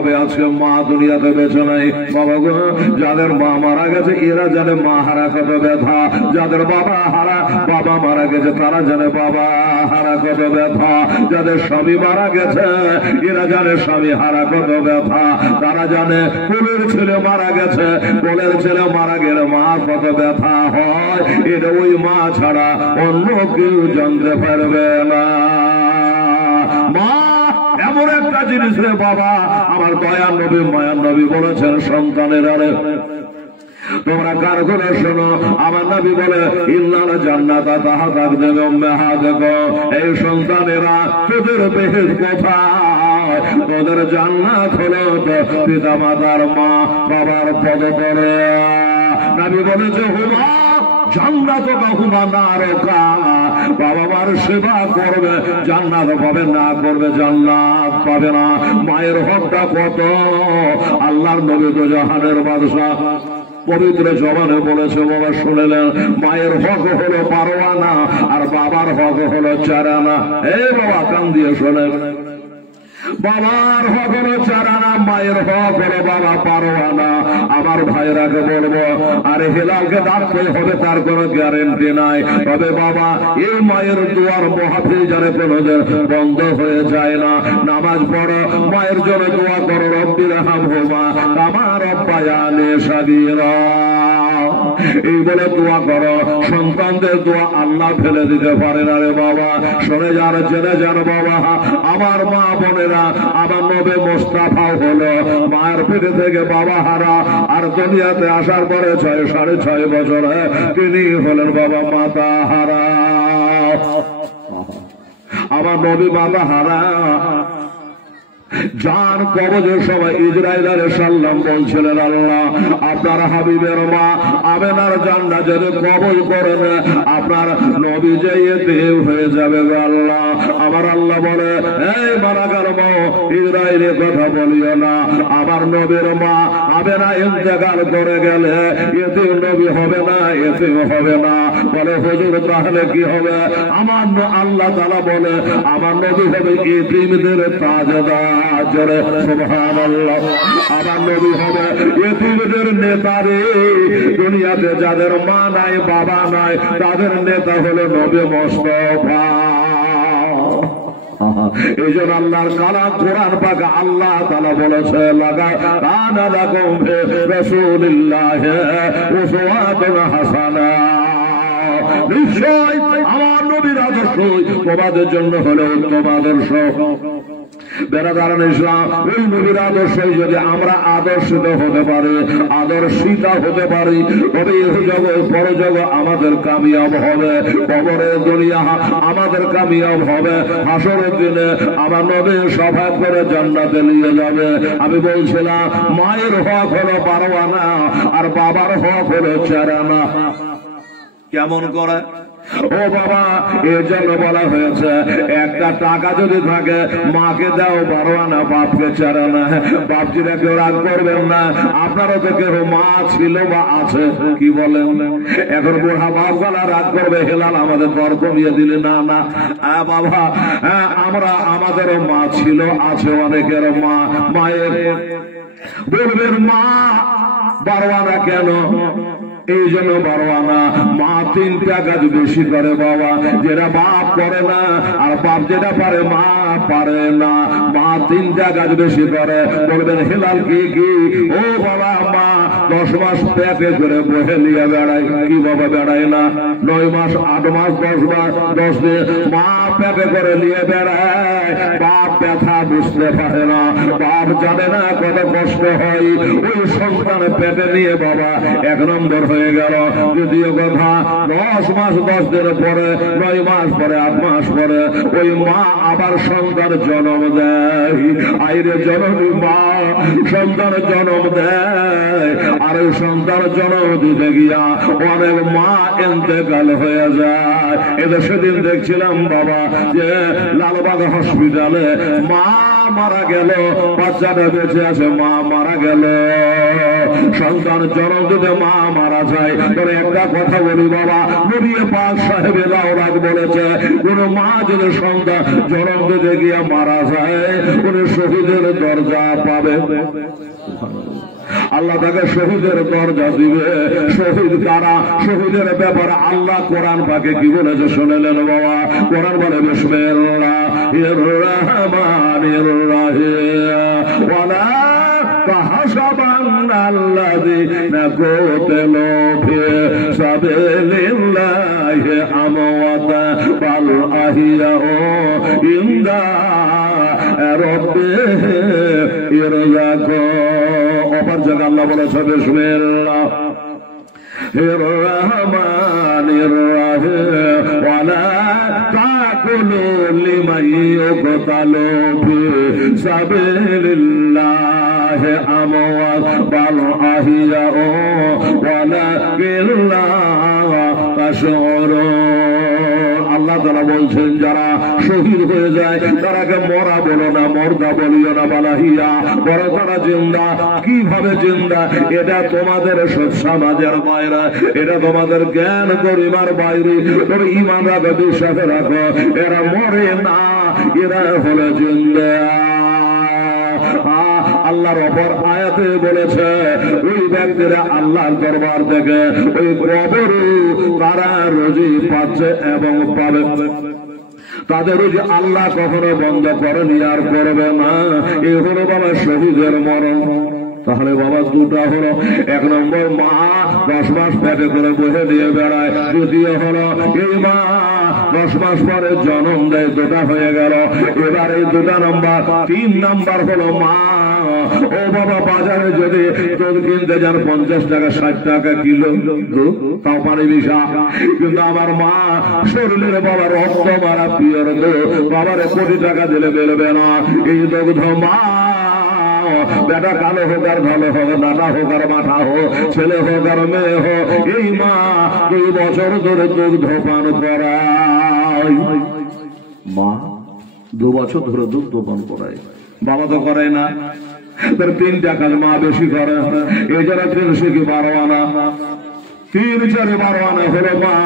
হবে আজকে মা দুনিয়াতে বেঁচে নাই। বাবা গো, যাদের মা মারা গেছে এরা জানে মা হারা কত ব্যথা, যাদের বাবা হারা বাবা মারা গেছে তারা জানে বাবা হারা কত ব্যথা, যাদের স্বামী মারা গেছে এরা জানে স্বামী হারা কত ব্যথা, তারা জানে কোলের ছেলে মারা গেছে, কোলের ছেলে মারা গেলে মা কত ব্যথা হয়, এটা ওই মা ছাড়া অন্য কেউ জানতে পারবে না। মা এমন একটা জিনিস রে বাবা, আমার দয়ার নবী মায়ার নবী বলেছেন সন্তানের আরে তোমরা কার করে শোনো, আমার নবী বলে ইল্লাল জান্নাতা তাহাতাক দেবে উম্মাহা, দেখো এই সন্তানেরা তোদের বেহেশত কোথায়, তোদের জান্নাত হলো তো পিতা মাতার মা বাবার পদতলে। নবী বলেছে হুমা জান্নাত হুমা নারকা, বাবা মার সেবা করবে জান্নাত পাবে, না করবে জান্নাত পাবে না। মায়ের হকটা কত, আল্লাহর নবী তো জাহানের বাদশা পবিত্র জবানে বলেছে, বাবা শুনেলেন মায়ের হক হলো পারওয়ানা আর বাবার হক হলো চারানা। এই বাবা কান দিয়ে শোনেন, বাবার হক হলো চারানা, মায়ের হক হলো বাবা পারওয়ানা। আমার ভাইরাকে বলবো আরে হেলালকে ডাকতে হবে তার কোনো গ্যারেন্টি নাই, তবে বাবা এই মায়ের দুয়ার মাহফিল যারে কোনোদিন বন্ধ হয়ে যায় না। নামাজ পড়ো, মায়ের জন্য দোয়া করো, রব্বির হামহুমা কামা রাব্বায়ানি সাগীরা, এই বলে দোয়া করো। সন্তানদের দোয়া আল্লাহ ফেলে দিতে পারে না রে বাবা। শুনে যান, জেনে যান বাবা, আমার মা বোনেরা, আমার নবী মুস্তাফা হলো মায়ের পেটে থেকে বাবা হারা, আর দুনিয়াতে আসার পরে 6.5 বছরে তিনি হলেন বাবা মাতা হারা। আমার নবী মাতা হারা। যার কবজের সময় ইসরাইল আলাইহিস সালাম বলছিলেন আল্লাহ আপনার হাবিবের মা আমেনার জান্নাত যদি কবজ করেন আপনার নবী যে এতিম হয়ে যাবে আল্লাহ। আমার আল্লাহ বলে এই বারাকার মা ইসরাইলের কথা বলিও না, আমার নবীর মা আমেনা ইন্তেকাল করে গেলে এতিম নবী হবে না, এতিম হবে না। বলে হুজুর তাহলে কি হবে? আমার আল্লাহ তাআলা বলে আমার নবী হবে এতিমদের তাজদার। সুবহানাল্লাহ, আমার নবী হবে এতিমদের নেতা রে। দুনিয়াতে যাদের মা নাই বাবা নাই তাদের নেতা হলো নবী মুস্তাফা। এই জন্য আল্লাহর কালাম কোরআন পাক আল্লাহ তাআলা বলেছে লাগা কানা লাকুম ফি রাসূলিল্লাহি উসওয়াতুন হাসানা, নিশ্চয় আমার নবীর আদর্শ তোমাদের জন্য হলো উত্তম আদর্শ। বেরাদারান ইসলাম, ওই নবীর আদর্শে যদি আমরা আদর্শিত হতে পারি, আদর্শিত হতে পারি, তবে এই জগৎ পরজগৎ আমাদের কামিয়াব হবে, কবরের দুনিয়া আমাদের কামিয়াব হবে, হাসরের দিনে আমার নবী সফাত করে জান্নাতে নিয়ে যাবে। আমি বলছিলাম মায়ের হক হলো পারওয়ানা আর বাবার হক হলো চারানা। কেমন করে? ও বাবা, এর জন্য বলা হয়েছে একটা টাকা যদি থাকে মাকে দাও পারওয়ানা, বাপকে চারানা। বাপজিরা কেউ রাগ করবেন না, আপনারও তো কেউ মা ছিল বা আছে, কি বলেন? এখন বুড়া বাপ গলা রাগ করবে হেলাল আমাদের দর কমিয়ে দিলে, না না বাবা, আমরা আমাদেরও মা ছিল, আছে অনেকের মা। মায়ের বলবেন মা পারওয়ানা কেন? এই জন্য পারওয়ানা মা 3টা কাজ বেশি করে বাবা, যেটা বাপ করে না, আর বাপ যেটা পারে মা পারে না। মা 3টা কাজ বেশি করে। বলবেন হেলাল কি কি? ও বাবা, মা 10 মাস পেটে করে বহে নিয়ে বেড়ায়। কি বাবা বেড়ায় না? 9 মাস 8 মাস 10 মাস 10 দিন মা পেটে করে নিয়ে বেড়ায়। বাপ ব্যথা বুঝতে পারে না, বাপ জানে না কত কষ্ট হয়। ওই সন্তান পেটে নিয়ে বাবা 1 নম্বর হয়ে গেল। যদিও কথা 10 মাস 10 দিন পরে, 9 মাস পরে, 8 মাস পরে ওই মা আবার সন্তান জন্ম দেয়। আইরে জননী মা সন্তান জন্ম দেয়, আর ওই সন্তান জন্ম দিতে গিয়া অনেক মা ইন্তেকাল হয়ে যায়। এটা সেদিন দেখছিলাম বাবা যে লালবাগ হসপিটালে মা মারা গেল, বাচ্চাটা বেঁচে আছে, মা মারা গেল। সন্তান জন্ম দিতে মা মারা যায়। তবে একটা কথা বলি বাবা, নবী পাক সাহেবে লাউরাত বলেছে, কোন মা যদি সন্তান জন্ম দিতে গিয়ে মারা যায়, উনি শহীদের দরজা পাবে। আল্লাহ তাকে শহীদের দরজা দিবে। শহীদ কারা? শহীদের ব্যাপারে আল্লাহ কোরআন পাকে কি বলেছে শুনেলেন বাবা? কোরআন বলে বিসমিল্লাহির রহমানির রহিম ওয়ালা তাহসাবান্নাল্লাযীনা কুতিলু ফি সাবিলিল্লাহি আমওয়াতা বাল আহইয়াউ ইনদা রাব্বিহিম ইরযাকুন। অপর জায়গায় আল্লাহ বলেছে বিসমিল্লাহির রহমানির রহিম ওয়ালা তাকুলু লিমান ইউকতালু ফি সাবিলিল্লাহি আমওয়াত বাল আহইয়াউ ওয়ালাকিন লা তাশউরুন। আল্লাহ তাআলা বলছেন, যারা শহীদ হয়ে যায় তারাকে মরা বলো না, মর্দা বলিও না, বালাহিয়া বড় তারা জিন্দা। কিভাবে জিন্দা? এটা তোমাদের সমাজের মায়েরা, এটা তোমাদের জ্ঞান গরিমার বাইরে। তবে ইমান রাখো, বিশ্বাস রাখো, এরা মরে না, এরা হলো জিন্দা। আল্লাহর অপর আয়াতে বলেছে, ওই ব্যক্তিরা আল্লাহর দরবার থেকে ওই কবরে তারা রোজি পাচ্ছে এবং পাবে। তাদের রোজি আল্লাহ কখনো বন্ধ করেনি আর করবে না। এ হলো বাবা শহীদের মরণ। তাহলে বাবা দুটা হলো, এক নম্বর মা 10 মাস পেটে করে বসে দিয়ে বেড়ায়, দ্বিতীয় হলো এই মা 10 মাস পরে জন্ম দেয়, দুটা হয়ে গেল। এবার এই দুটা নাম্বার। 3 নাম্বার হলো মা, ও বাবা বাজারে যদি দুধ কিনতে যান 50 টাকা 60 টাকা কিলো দুধ, তাও পানি মিশা। কিন্তু আমার মা শরীরের বাবা রক্ত মারা পিওর দুধ, বাবারে কোটি টাকা দিলে বেরোবে না। এই দুগ্ধ মা, বেটা কালো হোক আর ভালো হোক, দাদা হোক আর মাথা হোক, ছেলে হোক আর মেয়ে হোক, এই মা 2 বছর ধরে দুগ্ধ পান করায়। মা 2 বছর ধরে দুগ্ধ পান করায়, বাবা তো করে না। তার 3টা কাজ মা বেশি করে। এই যারা 300 কি 12 আনা, 3 4 12 আনা হলো মা,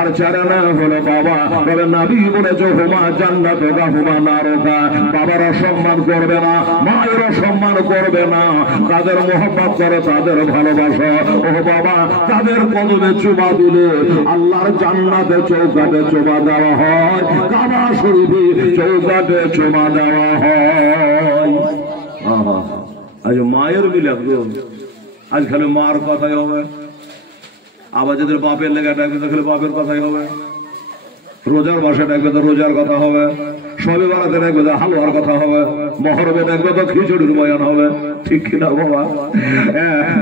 আর 4 আনা হলো বাবা। তবে নবী বলেছে, হুমা জান্নাত কা হুমা নারকা। বাবার অসম্মান করবে না, মায়ের অসম্মান করবে না। তাদের মোহব্বত করে, তাদের ভালোবাসা। ও বাবা, তাদের কদমে চুমা দিলে আল্লাহর জান্নাতে চৌকাঠে চুমা দেওয়া হয়, কাবা শরীফে চৌকাঠে চুমা দেওয়া হয়। আজ মায়ের মিলাদ, আজ খালি মার কথাই হবে। আবার যাদের বাপের লেগে ডাকবে তো খালি বাপের কথাই হবে। রোজার মাসে ডাকবে তো রোজার কথা হবে। সবে বেড়াতে ডাকবে তো হালুয়ার কথা হবে। মহরমে ডাকবে তো খিচুড়ির বয়ান হবে। ঠিক কিনা বাবা?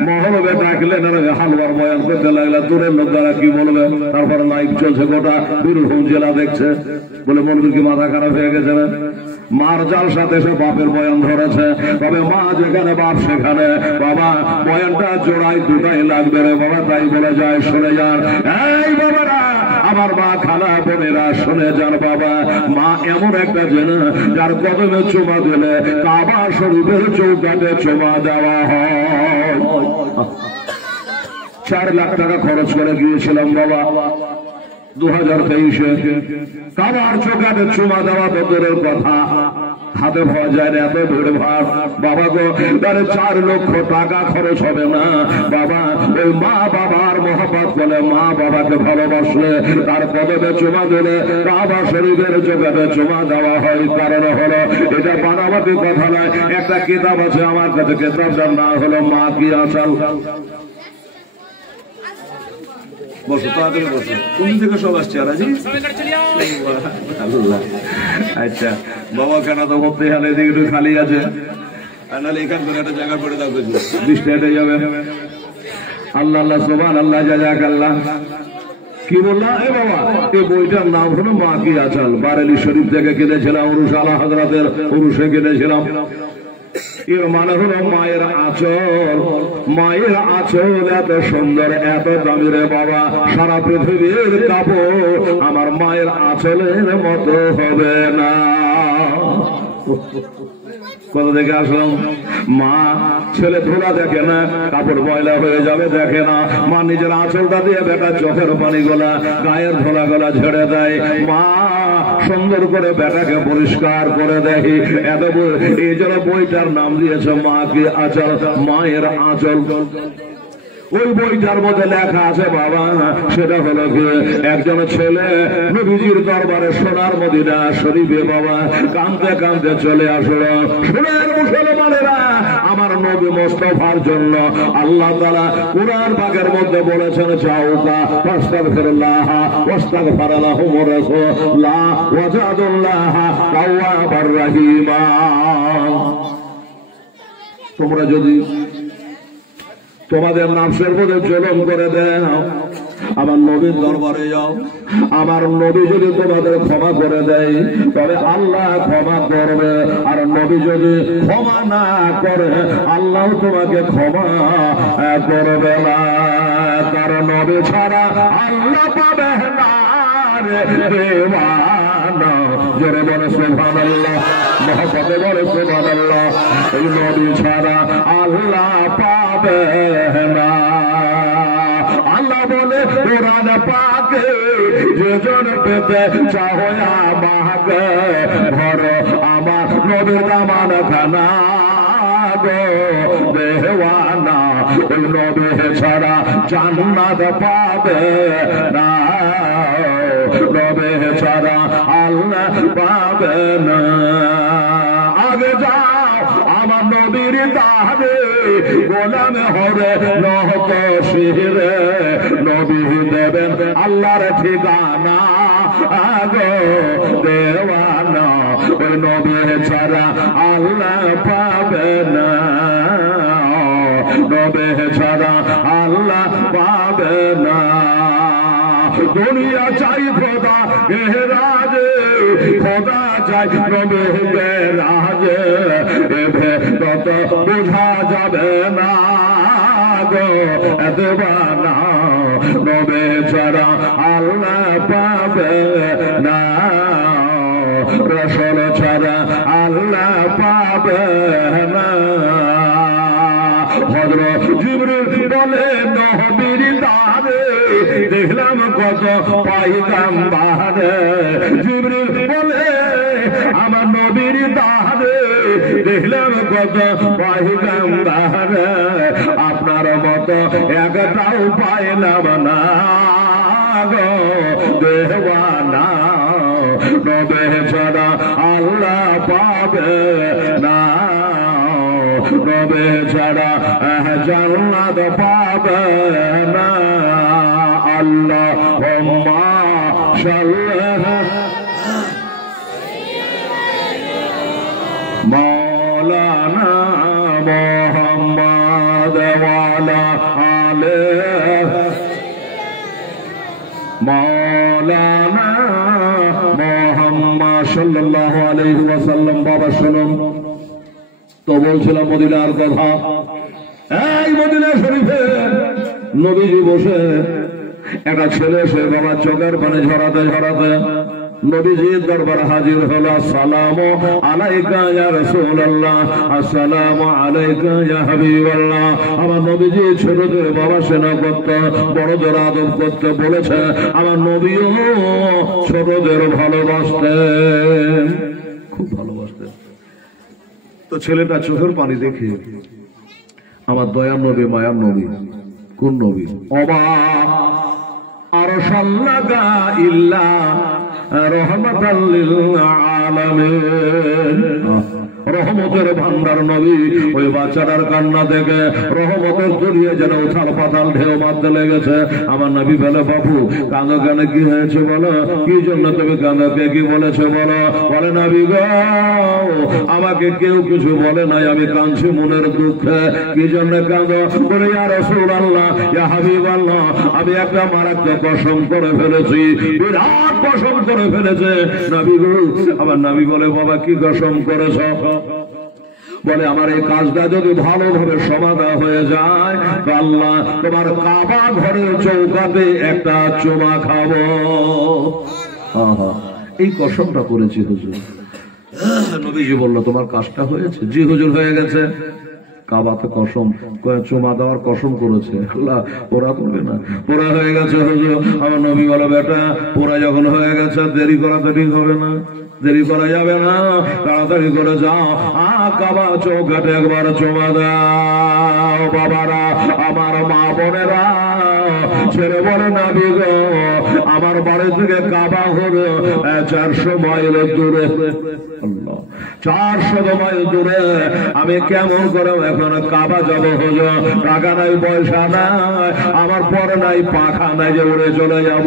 মহরমে ডাকলে হালুয়ার বয়ান করতে লাগলে দূরের লোক দ্বারা কি বলবে? তারপরে লাইভ চলছে, গোটা বীরভূম জেলা দেখছে, বলে মনবীর কি মাথা খারাপ হয়ে গেছে না? মার জাল সাথে সে বাপের বয়ান ধরেছে। তবে মা যেখানে বাপ সেখানে বাবা, বয়ানটা জোড়াই দুটাই লাগবে রে বাবা। তাই বলে যায়, শুনে যান এই বাবারা, আমার মা খালা বোনেরা শুনে যান বাবা। মা এমন একটা জেনে, যার কদমে চুমা দিলে কাবা শরীফের চৌকাঠে চুমা দেওয়া হয়। 4 লাখ টাকা খরচ করে গিয়েছিলাম বাবা 2023-এ। কাবার চৌকাঠে চুমা দেওয়া তো দূরের কথা, হাতে পাওয়া যায় না, এত ভিড় ভাড় বাবা গো। তাহলে 4 লক্ষ টাকা খরচ হবে না বাবা। ওই মা বাবার মহব্বত বলে, মা বাবাকে ভালোবাসলে তার কদমে চুমা দিলে কাবা শরীফের চৌকাঠে চুমা দেওয়া হয়। কারণ হলো, এটা বানাবাতি কথা নয়। একটা কিতাব আছে আমার কাছে, কিতাবটার নাম হলো মা কি আসাল। বসো, তাড়াতাড়ি বসো। কোন থেকে সব আসছে? আচ্ছা বাবা, কেন তো ভক্তি হালে এদিকে একটু খালি আছে, নাহলে এখান করে একটা জায়গা করে দাও, বৃষ্টি হেঁটে যাবে। আল্লাহ আল্লাহ সুবহান আল্লাহ, জাযাকাল্লাহ। কি বললাম এ বাবা? এই বইটার নাম হলো মা কি আসাল। বারেলি শরীফ থেকে কিনেছিলাম, উরুস আলা হযরতের উরুসে কিনেছিলাম। এর মানে হলো মায়ের আঁচল। মায়ের আঁচল এত সুন্দর, এত দামি রে বাবা, সারা পৃথিবীর কাপড় আমার মায়ের আঁচলের মতো হবে না। কোথা থেকে আসলাম? মা ছেলে ধোলা দেখে না, কাপড় ময়লা হয়ে যাবে দেখে না, মা নিজের আঁচলটা দিয়ে বেটার চোখের পানি গোলা গায়ের ধোলা গোলা ঝেড়ে দেয়। মা সুন্দর করে বেটাকে পরিষ্কার করে দেয়। এত এই জন্য বইটার নাম দিয়েছে মা কি আঁচল, মায়ের আঁচল। ওই বইটার মধ্যে লেখা আছে বাবা, সেটা হলো কি একজন ছেলে নবীজির দরবারে সোনার মদিনা শরীফে বাবা কাঁদতে কাঁদতে চলে আসলো। সোনার মুসলমানেরা, আমার নবী মুস্তাফার জন্য আল্লাহ তাআলা কুরআন পাকের মধ্যে বলেছেন চাউকা ফাস্তাগফিরুল্লাহ ওয়াস্তাগফারালাহুম রাসূলুল্লাহ ওয়াজাদুল্লাহ তাওয়াবার রহিমা। তোমরা যদি তোমাদের নাফসের মধ্যে জুলুম করে দাও, আমার নবীর দরবারে যাও, আমার নবী যদি তোমাদের ক্ষমা করে দেয় তবে আল্লাহ ক্ষমা করবে, আর নবী যদি ক্ষমা না করে আল্লাহ তোমাকে ক্ষমা করবে না। কারণ নবী ছাড়া আল্লাহ পাবে না রে দেওয়ানা। জোরে বলে সুবহানাল্লাহ, মহব্বতে বলে সুবহানাল্লাহ। এই নবী ছাড়া আল্লাহ পাবে না। আল্লাহ বলে কোরআন পাকে যেজন পেতে চাও আমাকে ঘর আমার নবীর দামান খানা গো দেওয়ানা। ওই নবী ছাড়া জান্নাত পাবে না, নবী ছাড়া আল্লাহ পাবে না। আগে যাও আমার নবীর দারে গোলাম হবে নহত শিরে, নবী দেবেন আল্লাহর ঠিকানা গো দেওয়ানা। ওই নবী ছাড়া আল্লাহ পাবে না, নবী ছাড়া আল্লাহ পাবে না। দুনিয়া চাই খোদা কে রাজে, খোদা চাই নবী কে রাজে, এভে তত বোঝা যাবে না গো দেওয়ানা। নবী ছাড়া আল্লাহ পাবে না, রাসূল ছাড়া আল্লাহ পাবে না। হযরত জিবরিল বলে নবীর দারে দেখলাম কত পয়গম্বর, জিবরিল বলে আমার নবীর দারে দেখলাম কত পয়গম্বর, আপনার মতো একটাও পাইলাম না গো দেওয়ানা। নবী ছাড়া আল্লাহ পাবে না, নবী ছাড়া জান্নাত পাবে না। আল্লাহুম্মা সাল্লি মাওলানা মুহাম্মদ ওয়া আলা আলিহি মাওলানা মুহাম্মদ সাল্লাল্লাহু আলাইহি ওয়াসাল্লাম। বাবা শুনুন তো, বলছিলাম মদিনার কথা। এই মদিনা শরীফে নবীজি বসে, একটা ছেলে সে বাবা চোখের পানি ঝরাতে ঝরাতে নবীজির দরবার হাজির হলো। আসসালামু আলাইকা ইয়া রাসূলুল্লাহ, আসসালামু আলাইকা ইয়া হাবিবাল্লাহ। আমার নবীজি ছোটদের বাবা সেনা করতে, বড়দের আদব করতে বলেছে। আমার নবীও ছোটদের ভালোবাসতেন, খুব ভালোবাসতেন। তো ছেলেটা চোখের পানি দেখে আমার দয়ার নবী, মায়ার নবী, কোন নবী? অবাক। আর সাল্লাগা ইল্লা রহমাতাল লিল আলামিন, রহমতের ভান্ডার নবী। ওই বাচ্চাটার কান্না দেখে রহমতের জড়িয়ে যেন উথাল পাতাল ঢেউ মারতে লেগেছে। আমার নবী বলে, বাবু কাঁদো কেন, কি হয়েছে বলো, কি জন্য তুমি কাঁদো, কে কি বলেছে বলো? বলে, নবী গো আমাকে কেউ কিছু বলে নাই, আমি কাঁদছি মনের দুঃখে। কি জন্য কাঁদো? বলে, ইয়া রাসূলুল্লাহ, ইয়া হাবিবাল্লাহ, আমি একটা মারাত্মক কসম করে ফেলেছি, বিরাট কসম করে ফেলেছে নবী গো। আমার নবী বলে, বাবা কি কসম করেছ? বলে, আমার এই কাজটা যদি ভালোভাবে সমাধান হয়ে যায় তো আল্লাহ তোমার কাবা ঘরের চৌকাতে একটা চুমা খাবো। এই কসমটা করেছি হুজুর। নবীজি বললো তোমার কাজটা হয়েছে? জি হুজুর হয়ে গেছে। কাবাতে কসম চুমা দেওয়ার কসম করেছে, আল্লাহ ওরা করবে না, ওরা হয়ে গেছে হুজুর। আমার নবী বলে বেটা ওরা যখন হয়ে গেছে দেরি করা তো ঠিক হবে না, দেরি করা যাবে না, তাড়াতাড়ি করে যাও কাবা চৌকাঠে একবার চুমা দাও। বাবারা, আমার মা বোনেরা, ছেড়ে বলে নাবি গো আমার বাড়ি থেকে কাবা হলো 400 মাইল দূরে। 400 মাইল দূরে আমি কেমন করে এখন কাবা যাব হুজুর? টাকা নাই, পয়সা নাই, আমার পরে নাই, পাখা নাই যে উড়ে চলে যাব।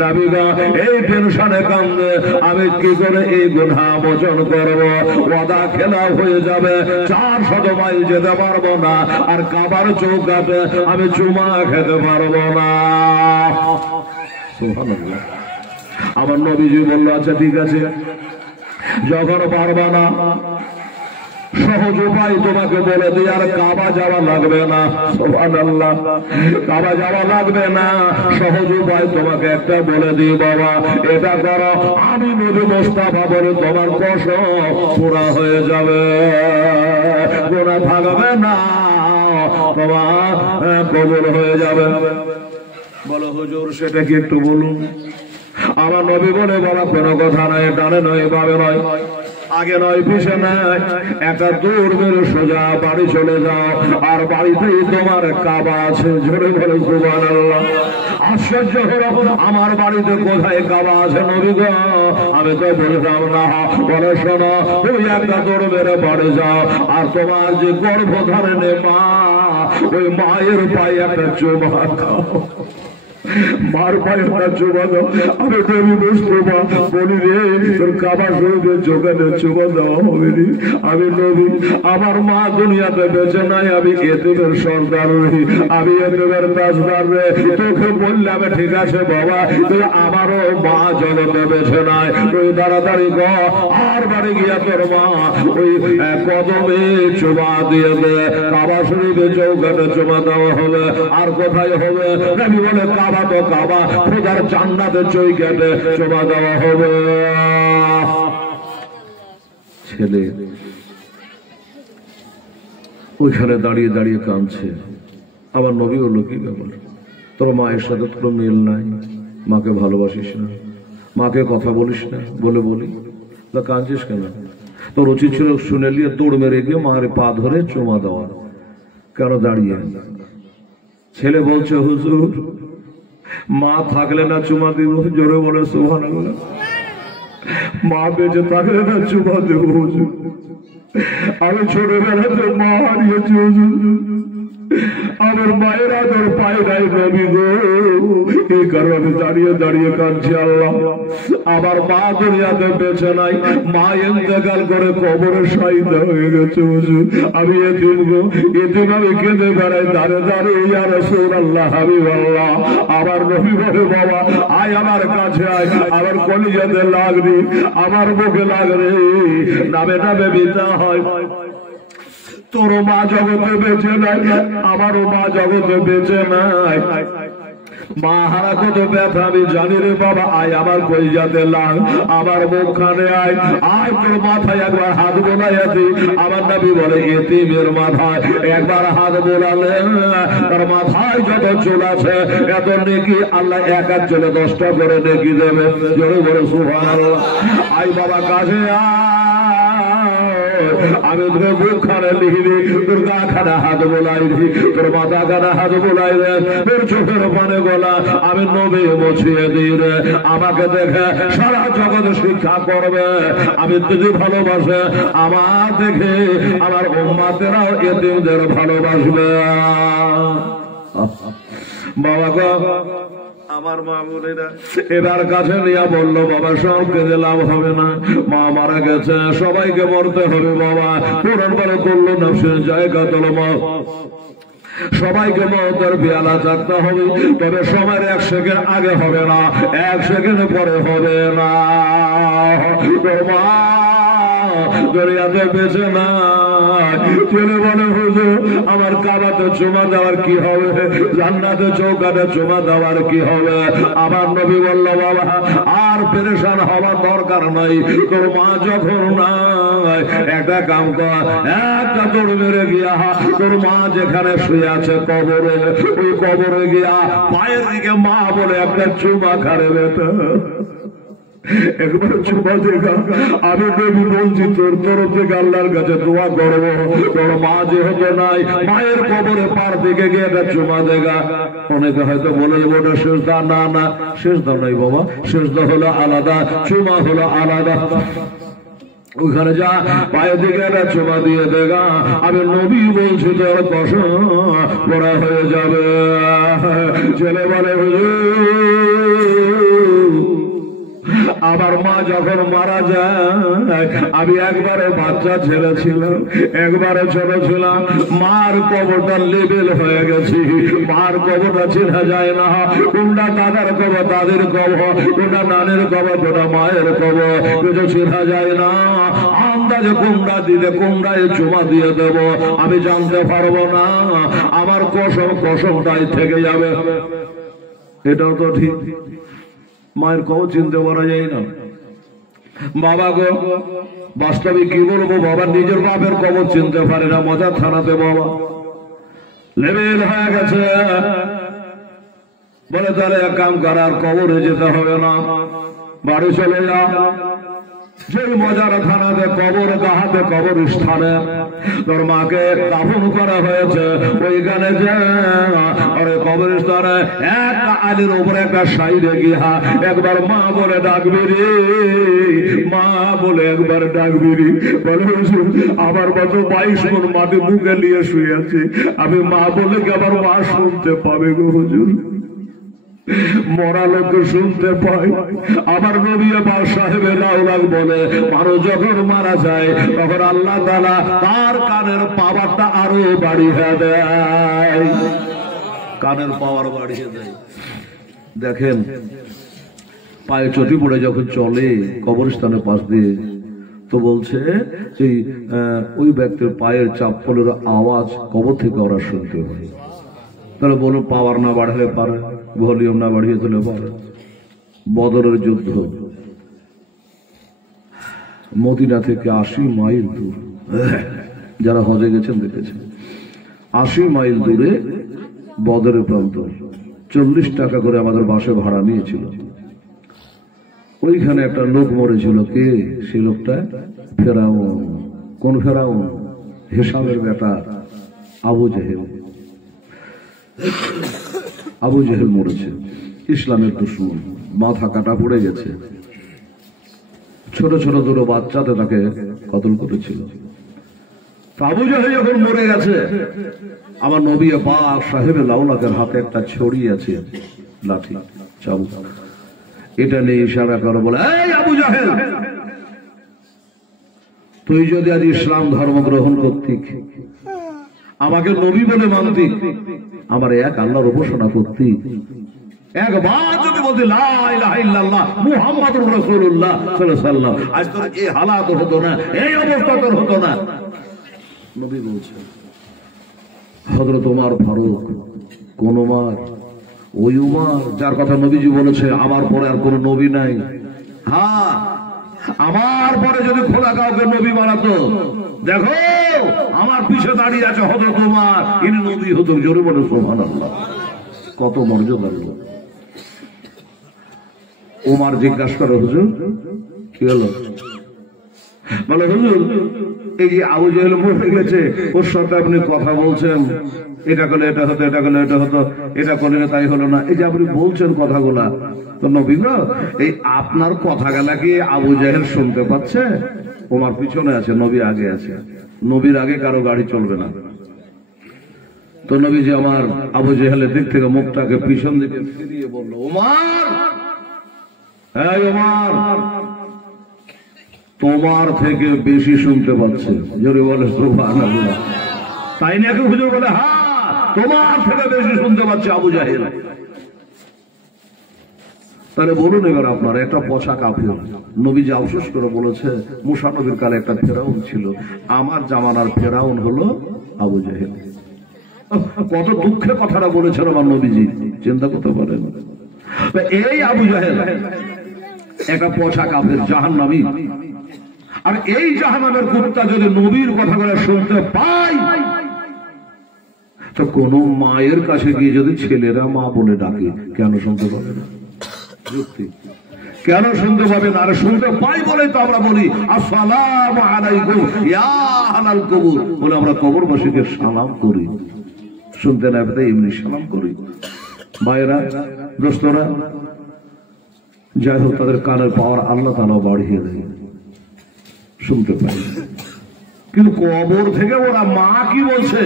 নাবি গো এই টেনশনে কান্দে আমি কি করে এই গুনাহ মোচন করব? ওয়াদা খেলা হয়ে যাবে, 400 মাইল যেতে পারবো না, আর কাবার চৌকাঠে আমি চুমা খেতে পারবো না। সুবহানাল্লাহ। আমার নবীজি বলল আচ্ছা ঠিক আছে, যখন পারবা না সহজ উপায় তোমাকে বলে দিই, আর কাবা যাওয়া লাগবে না। সুবহানাল্লাহ, কাবা যাওয়া লাগবে না, সহজ উপায় তোমাকে একটা বলে দিই বাবা, এটা করো, আমি নবী মুস্তাফা বলে তোমার কসম পুরা হয়ে যাবে, গুনাহ থাকবে না, তোমার কবুল হয়ে যাবে। বলো হুজুর সেটা কি একটু বলুন। আমার নবী বলে বলা কোনো কথা নাই, ডানে নয় বামে নয়, আগে নয় পিছে নয়, একটা দূর বেরো সোজা বাড়ি চলে যাও, আর বাড়িতেই তোমার কাবা আছে। জোরে বলে সুবহানাল্লাহ। আশ্চর্য হলো আমার বাড়িতে কোথায় কাবা আছে নবী গো? আমি তো বলতাম না। বলে শোনো, তুমি একটা দৌড় বেড়ে বাড়ি যাও, আর তোমার যে গর্ভধারণে মা, ওই মায়ের পায়ে একটা চুমা খাও, মার পায়ে একটা চুমা দাও। আমি নবী মুস্তাফা বলি রে তোর কাবা শরীফের চোখানে চুমা দেওয়া হবে নি। আমি নবী, আমার মা দুনিয়াতে বেঁচে নাই, আমি এতিমের সন্তান, আমি এতিমের তাজদার রে। তোকে বললাম ঠিক আছে বাবা, তুই আমারও মা জগতে বেঁচে নাই, তুই তাড়াতাড়ি গ আর বাড়ি গিয়া তোর মা ওই কদমে চুমা দিয়ে দে। কাবা শরীফের চৌকানে চুমা দেওয়া হবে। আর কোথায় হবে? নবী বলে কাবা তো কাবা, খোদার জান্নাতের চৌকানে চুমা দেওয়া হবে। ছেলে ওইখানে দাঁড়িয়ে দাঁড়িয়ে কাঁদছে। আবার নবী হলো কি ব্যাপার, তোর মায়ের সাথে তোর মিল নাই, মাকে ভালোবাসিস না, মাকে কথা বলিস না? বলে বলি তা কাঁদছিস কেন? তোর উচিত ছিল শুনে নিয়ে দৌড় মেরে গিয়ে মায়ের পা ধরে চুমা দেওয়া, কেন দাঁড়িয়ে? ছেলে বলছে হুজুর মা থাকলে না চুমা দিব। জোরে বলে সুবহানাল্লাহ। মা বেঁচে থাকলে না চুমা দেব হুজুর। আমি ছোটবেলাতে মা হারিয়েছি হুজুর, আমার মায়ের আদর পায় নাই নবী গো, এই কারণে দাঁড়িয়ে দাঁড়িয়ে কাঁদছি। আল্লাহ আমার মা দুনিয়াতে বেঁচে নাই, মা ইন্তেকাল করে কবরে শায়িত হয়ে গেছে হুজুর। আমি এতিম গো, এতিম আমি কেঁদে বেড়াই দাঁড়ে দাঁড়িয়ে, ইয়া রাসূলুল্লাহ হাবিবাল্লাহ। আমার নবী বলে বাবা আয় আমার কাছে আয়, আমার কলিজাতে লাগনি, আমার বুকে লাগরে, নামে নামে বিদা হয়। তোর মা জগতে বেঁচে নাই, আমারও মা জগতে বেঁচে নাই, মা হারা কত ব্যথা আমি জানি রে বাবা। আয় আমার কলিজাতে লাগ, আমার মুখখানে আয়, আয় তোর মাথায় একবার হাত বোলাইয়াছি। আমার নবী বলে এতিমের মাথায় একবার হাত বোলালে তার মাথায় যত চুল আছে এত নেকি আল্লাহ এক এক চলে 10টা করে নেকি দেবে। জোরে বলে সুবহানাল্লাহ। আয় বাবা কাছে আমি তোর বুকখানে লিখি, তোর গা খানা হাত বোলাই দি, তোর মাথা খানা হাত বোলাই রে, তোর চোখের পানে গলা আমি নবী মুছিয়ে দিই রে। আমাকে দেখে সারা জগৎ শিক্ষা করবে আমি যদি ভালোবাসে, আমার দেখে আমার উম্মতেরাও এতিমদের ভালোবাসবে। বাবা গো আমার মা বোনেরা এবার কাছে নিয়ে বললো বাবা সব কেঁদে লাভ হবে না, মা মারা গেছে, সবাইকে মরতে হবে বাবা। কোরআন বলে করলো নফসের জায়গা তোলো মা, সবাইকে মতের পেয়ালা চাকতে হবে, তবে সময়ের 1 সেকেন্ড আগে হবে না, 1 সেকেন্ড পরে হবে না। দরিয়াতে বেঁচে না ছেলে বলে হুজুর আমার কাবাতে চুমা দেওয়ার কি হবে, জান্নাতে চৌকাতে চুমা দেওয়ার কি হবে? আমার নবী বলল বাবা আর পেরেশান হওয়ার দরকার নাই, তোর মা যখন নাই একটা কাম কর, একটা দৌড় মেরে গিয়া তোর মা যেখানে শুয়ে আছে কবরে, ওই কবরে গিয়া পায়ের দিকে মা বলে একটা চুমা খারে বেটা, একবার চুমা দেখা। আমি নবী বলছি তোর তরফ থেকে আল্লাহর কাছে দোয়া করবো, তোর মা যেহেতু নাই মায়ের কবরে পার দিকে গিয়ে একটা চুমা দেখা। অনেকে হয়তো বলে ওটা সেজদা, না না সেজদা নাই বাবা, সেজদা হলো আলাদা, চুমা হলো আলাদা। ওখানে যা পায়ের দিকে একটা চুমা দিয়ে দেখা। আমি নবী বলছি তোর কসম পড়া হয়ে যাবে। ছেলে বলে আমার মা যখন মারা যায় আমি একবারে বাচ্চা ছেলে ছিলাম, একবারে ছোট ছিলাম, মার কবরটা লেবেল হয়ে গেছি, মার কবরটা চেনা যায় না, কোনটা দাদার কবর দাদির কবর, কোনটা নানের কবর কোনটা মায়ের কবর কিছু চেনা যায় না। আন্দাজে কোনটা দিলে কোনটায় চুমা দিয়ে দেব আমি জানতে পারবো না, আমার কসম কসমটাই থেকে যাবে। এটাও তো ঠিক, মায়ের কবর চিনতে পারা যায় না। বাবা গো বাস্তবে কি বলবো, বাবা নিজের বাপের কবর চিনতে পারে না, মজার থানাতে বাবা লেবেল হয়ে গেছে। বলে তাহলে এক কাম করার কবরে যেতে হবে না, বাড়ি চলে যা। সেই মজার থানাতে কবর গাহাতে কবর স্থানে তোর মাকে দাফন করা হয়েছে, ওইখানে যে কবর স্থানে একটা আলির উপরে একটা সাইডে গিয়া একবার মা বলে ডাকবি রে, মা বলে একবার ডাকবি রে। বলে আমার মতো 22 মণ মাটি মুখে নিয়ে শুয়ে আছে, আমি মা বলে কি আমার মা শুনতে পাবে গো হুজুর? মরা লোক শুনতে পাই। আমার নবী পাক সাহেবে লাউলাক বলে মানুষ যখন মারা যায় তখন আল্লাহ তাআলা তার কানের পাওয়ারটা আরো বাড়িয়ে দেয়, কানের পাওয়ার বাড়িয়ে দেয়। দেখেন পায়ে চটি পড়ে যখন চলে কবরস্থানের পাশ দিয়ে, তো বলছে যে ওই ব্যক্তির পায়ের চাপ্পলের আওয়াজ কবর থেকে ওরা শুনতে হয়। তাহলে বলুন পাওয়ার না বাড়ালে পারে, ভলিউম না বাড়িয়ে দিলে পারে। বদরের যুদ্ধ মদিনা থেকে 80 মাইল দূর, যারা হজে গেছেন দেখেছেন 80 মাইল দূরে বদরের প্রান্ত। 40 টাকা করে আমাদের বাসে ভাড়া নিয়েছিল। ওইখানে একটা লোক মরেছিল। কে সেই লোকটা? ফেরাউন। কোন ফেরাউন? হিসামের বেটা আবু জেহেল। আবু জেহেল মরেছে, ইসলামের দুশমন, মাথা কাটা পড়ে গেছে। ছোট ছোট দুটো বাচ্চাতে তাকে কতল করেছিল। আবু জেহেল যখন মরে গেছে, আমার নবী পাক সাহেবে লাউলাকের হাতে একটা ছড়ি আছে, লাঠি চাবুক, এটা নিয়ে ইশারা করে বলে, এই আবু জেহেল, তুই যদি আজ ইসলাম ধর্ম গ্রহণ করতিক, আমাকে নবী বলে মানতিক, আমার এক আল্লাহর উপাসনা করতি, একবার যদি বলতে লা ইলাহা ইল্লাল্লাহ মুহাম্মাদুর রাসূলুল্লাহ সাল্লাল্লাহু আলাইহি ওয়াসাল্লাম, আজ তোর এই হালাত হতো না, এই অবস্থা তোর হতো না। নবী বলছেন হযরত ওমর ফারুক, কোন ওমর? ওই ওমর যার কথা নবীজি বলেছে আমার পরে আর কোন নবী নাই। হ্যাঁ, আমার পরে যদি খোদা কাউকে নবী বানাতো, দেখো আমার পিছে দাঁড়িয়ে আছে হযরত ওমর, ইনি নবী হতো। জোরে বলে সুবহানাল্লাহ। কত মর্যাদার লোক। ওমর জিজ্ঞাসা করে, হুজুর কি হলো? বলে হুজুর এই যে আবু জেহেল মরে গেছে, ওর সাথে আপনি কথা বলছেন, এটা করলে এটা হতো, এটা করলে এটা হতো, এটা করলে তাই হলো না, এই যে আপনি বলছেন কথাগুলা, তো নবী গো এই আপনার কথাগুলা কি আবু জেহেল শুনতে পাচ্ছে? ওমর পিছনে আছে, নবী আগে আছে, নবীর আগে কারো গাড়ি চলবে না। তো নবী যে আমার আবু জেহেলের দিক থেকে মুখটাকে পিছন দিকে ফিরিয়ে বলল, ওমর, এই ওমর, তোমার থেকে বেশি শুনতে পাচ্ছে। জোরে বলে সুবহানাল্লাহ। তাই নাকি হুজুর? বলে হ্যাঁ, তোমার থেকে বেশি শুনতে পাচ্ছে আবু জেহেল। তাহলে বলুন এবার আপনার একটা পচা কাফির। নবী যে আফসোস করে বলেছে মুসা নবীর কালে একটা ফেরাউন ছিল, আমার জামানার ফেরাউন হলো আবু জেহেল। কত দুঃখে কথাটা বলেছেন আমার নবীজি, চিন্তা করতে পারেন। এই আবু জাহেল একটা পচা কাফের, জাহান্নামী। আর এই জাহান্নামের কুত্তা যদি নবীর কথাগুলো শুনতে পায়, তো কোন মায়ের কাছে গিয়ে যদি ছেলেরা মা বলে ডাকে, কেন শুনতে পাবে না? যুক্তি কেন শুনতে পাবে না? আর শুনতে পাই বলে তো আমরা বলি আসসালামু আলাইকুম ইয়া আহলাল কবর, বলে আমরা কবরবাসীকে সালাম করি। শুনতে না পেতে এমনি সালাম করি। ভাইরা, দোস্তরা, যাই হোক, তাদের কানের পাওয়ার আল্লাহ তাআলা বাড়িয়ে দেয়, শুনতে পাই। কিন্তু কবর থেকে ওরা মা কি বলছে,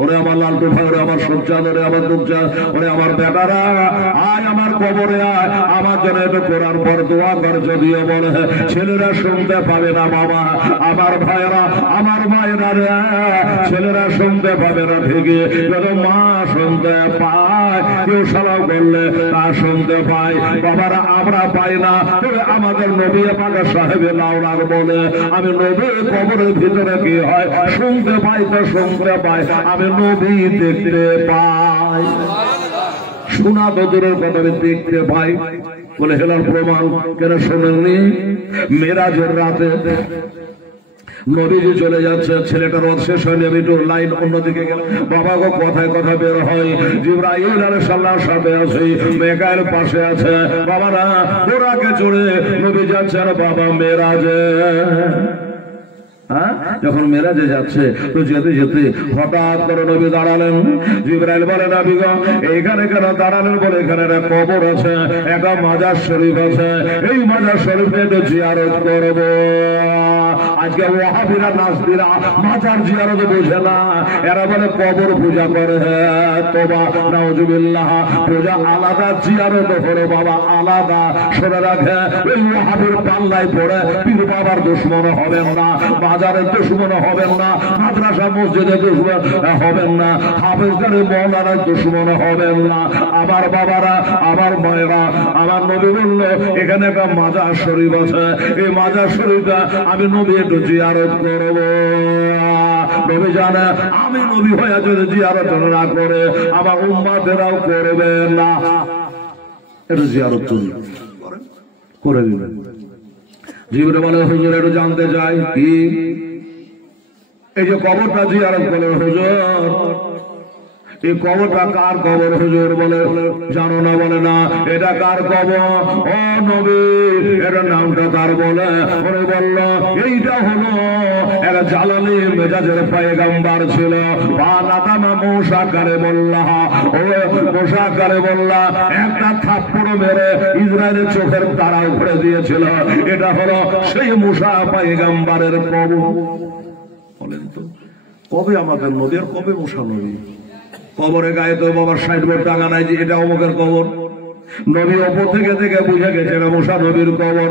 ওরে আমার লালটু ভাই, ওরে আমার সজ্জা, ওরে আমার দুর্জা, ওরে আমার বেটারা, আয় আমার কবরে আয়, আমার জন্য একটু কোরআন পর দোয়া কর। যদিও বলে ছেলেরা শুনতে পাবে না বাবা, আমার ভাইরা, আমার মায়েরা রে, ছেলেরা শুনতে পাবে না ঠিকই, যত মা শুনতে পায়, কেউ সালাম করলে তা শুনতে পায়। বাবারা আমরা পাই না, তবে আমাদের নবী পাক সাহেবে লাউলার বলে, আমি নবী কবরের ভিতরে কি হয় শুনতে পাই, তো শুনতে পাই, আমি নবী দেখতে পাই। শোনা তো দূরের কথা, আমি দেখতে পাই। বলে হেলার প্রমাণ কেন শোনেননি? মেরাজের রাতে নবীজি চলে যাচ্ছে, ছেলেটার রথ শেষ হয়নি, আমি একটু লাইন অন্যদিকে গেলাম। বাবা গো, কথায় কথা বের হয়, জিবরাইল আলাইহিস সালামের সাথে আছে, মেকাইল পাশে আছে। বাবারা ঘোড়াকে চড়ে নবী যাচ্ছে আর বাবা মেরাজে। যখন মেরাজে যাচ্ছে, তো যেতে যেতে হঠাৎ করে নবী দাঁড়ালেন। জিবরাইল বলে, নবী গো এইখানে কেন দাঁড়ালেন? বলে এখানে একটা কবর আছে, একটা মাজার শরীফ আছে, এই মাজার শরীফে একটু জিয়ারত করব। আজকে ওয়াহাবিরা নাসবিরা মাজার জিয়ারত বোঝে না, এরা বলে কবর পূজা করে। তোবা নাউজুবিল্লাহ, পূজা আলাদা, জিয়ারত হলো বাবা আলাদা। শুনে রাখে, এই ওয়াহাবির পাল্লায় পড়ে পীর বাবার দুশমন হবেন না, বাজারের দুশমন হবেন না, মাদ্রাসা মসজিদের দুশমন হবেন না, হাফেজদের মওলানার দুশমন হবেন না। আমার বাবারা, আমার মায়েরা, আমার নবী বলল এখানে একটা মাজার শরীফ আছে, এই মাজার শরীফটা আমি নবী একটু জিয়ারত করব। নবী জানে আমি নবী হয়ে যদি জিয়ারত না করে আমার উম্মতেরাও করবে না। একটু জিয়ারত করে দিবেন। জিবরাইল বলে, হুজুর একটু জানতে চাই, কি এই যে কবরটা জিয়ারত করলেন হুজুর, এই কবরটা কার কবর হুজুর? বলে জানো না? বলে না। এটা কার কবর? ও নবী, এটার নামটা কার? বলে ওরে বলল এইটা হলো এক জালালি মেজাজের পয়গম্বর ছিল, বানাতামা মুসা কারে বললাহ, ও মুসা কারে বললা একটা থাপ্পড় মেরে ইসরায়েলের চোখের তারা উপরে দিয়েছিল। এটা হলো সেই মুসা পয়গম্বরের কবর। বলেন তো, কবে আমাদের নবী আর কবে মুসা নবী? কবরের গায়ে তো বাবার 60 বোর্ড টাঙা নাই যে এটা অমুকের কবর। নবী অপর থেকে থেকে বুঝে গেছে এটা মুসা নবীর কবর।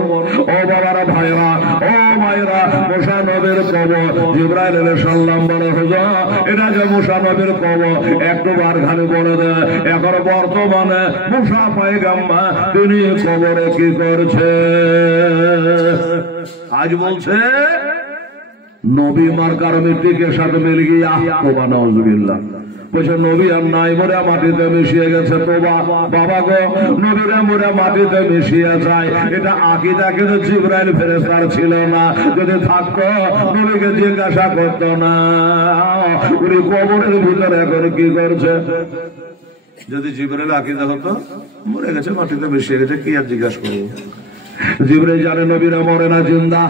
ও বাবারা, ভাইরা, ও মায়েরা, মুসা নবীর কবর। জিবরাইল আলাইহিস সালাম বলে, হুজুর এটা যে মুসা নবীর কবর, একবার খালি বলে দেয় এখন বর্তমানে মুসা পয়গম্বর তিনি কবরে কি করছে? আজ বলছে নবী মার্কার মৃত্যুকের সাথে মিল গিয়া, তোবা নাউজুবিল্লাহ, বলছে নবী আর নাই, মরে মাটিতে মিশিয়ে গেছে। তোবা বাবা গো, নবীরা মরে মাটিতে মিশিয়ে যায়, এটা আকীদা কিন্তু জিবরাইল ফেরেশতার ছিল না। যদি থাকতো নবীকে জিজ্ঞাসা করতো না উনি কবরের ভিতরে এখন কি করছে। যদি জিবরাইল আকীদা হতো, মরে গেছে মাটিতে মিশিয়ে গেছে, কি আর জিজ্ঞাসা করবো? জিবরাইল জানে নবীরা মরে না, জিন্দা।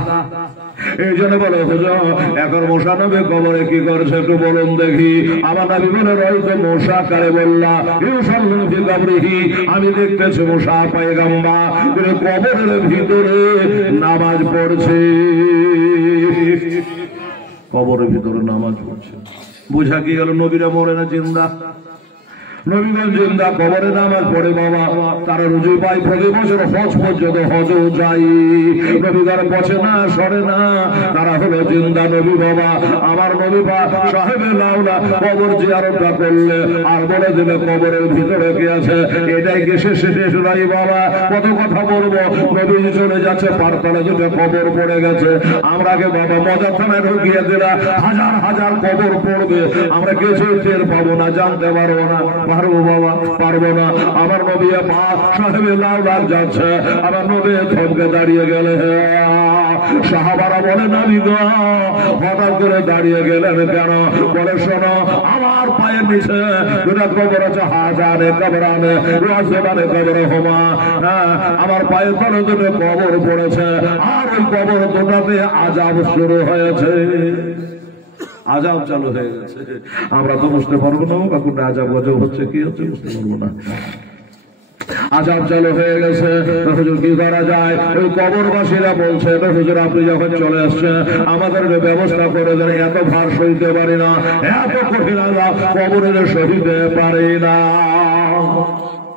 এই জন্য বলো হুজুর এখন মুসা নবী কবরে কি করছে একটু বলুন দেখি। আমার নবী বলে, রয়তো মুসা কারে বললা ইউসাল্লু ফি কবরিহি, আমি দেখতেছি মুসা পয়গম্বর তিনি কবরের ভিতরে নামাজ পড়ছে। কবরের ভিতরে নামাজ পড়ছে, বুঝা কি গেল নবীরা মরে না, জিন্দা। নবীগঞ্জ জিন্দা কবরে নামাজ পড়ে বাবা, তারা রুজু পাই প্রতি বছর হজ পর্যন্ত হজ যাই, নবীগার পচে না সরে না, তারা হলো জিন্দা নবী বাবা। আমার নবী সাহেবে লাউলা কবর জিয়ারতটা করলে আর বলে দিলে কবরের ভিতরে কি আছে, এটাই কি শেষ নাই বাবা? কত কথা বলবো, নবী চলে যাচ্ছে, পারতলা দুটো কবর পড়ে গেছে, আমরা কে বাবা মজা থানায় ঢুকিয়ে দিলা, হাজার হাজার কবর পড়বে, আমরা কিছু টের পাবো না, জানতে পারবো না, পারবো বাবা? পারবো না। আমার নবী পাক সাহেবে লাউলা যাচ্ছে, আমার নবী থমকে দাঁড়িয়ে গেলে, সাহাবারা বলে নবী গো হঠাৎ করে দাঁড়িয়ে গেলেন কেন? বলে শোনো, আমার পায়ের নিচে দুটা কবর আছে, হাজারে কবরানে রাজবানে কবর হোমা, আমার পায়ের তলে দুটো কবর পড়েছে, আর ওই কবর দুটাতে আযাব শুরু হয়েছে, আযাব চালু হয়ে গেছে। আমরা তো বুঝতে পারবো না কোনটা আযাব গজব হচ্ছে, কি হচ্ছে বুঝতে পারবো না। আযাব চালু হয়ে গেছে, হুজুর কি করা যায়? ওই কবরবাসীরা বলছে, হুজুর আপনি যখন চলে আসছেন আমাদের ব্যবস্থা করে দেন, এত ভার সইতে পারি না, এত কঠিন আযাব কবরের সহিতে পারি না।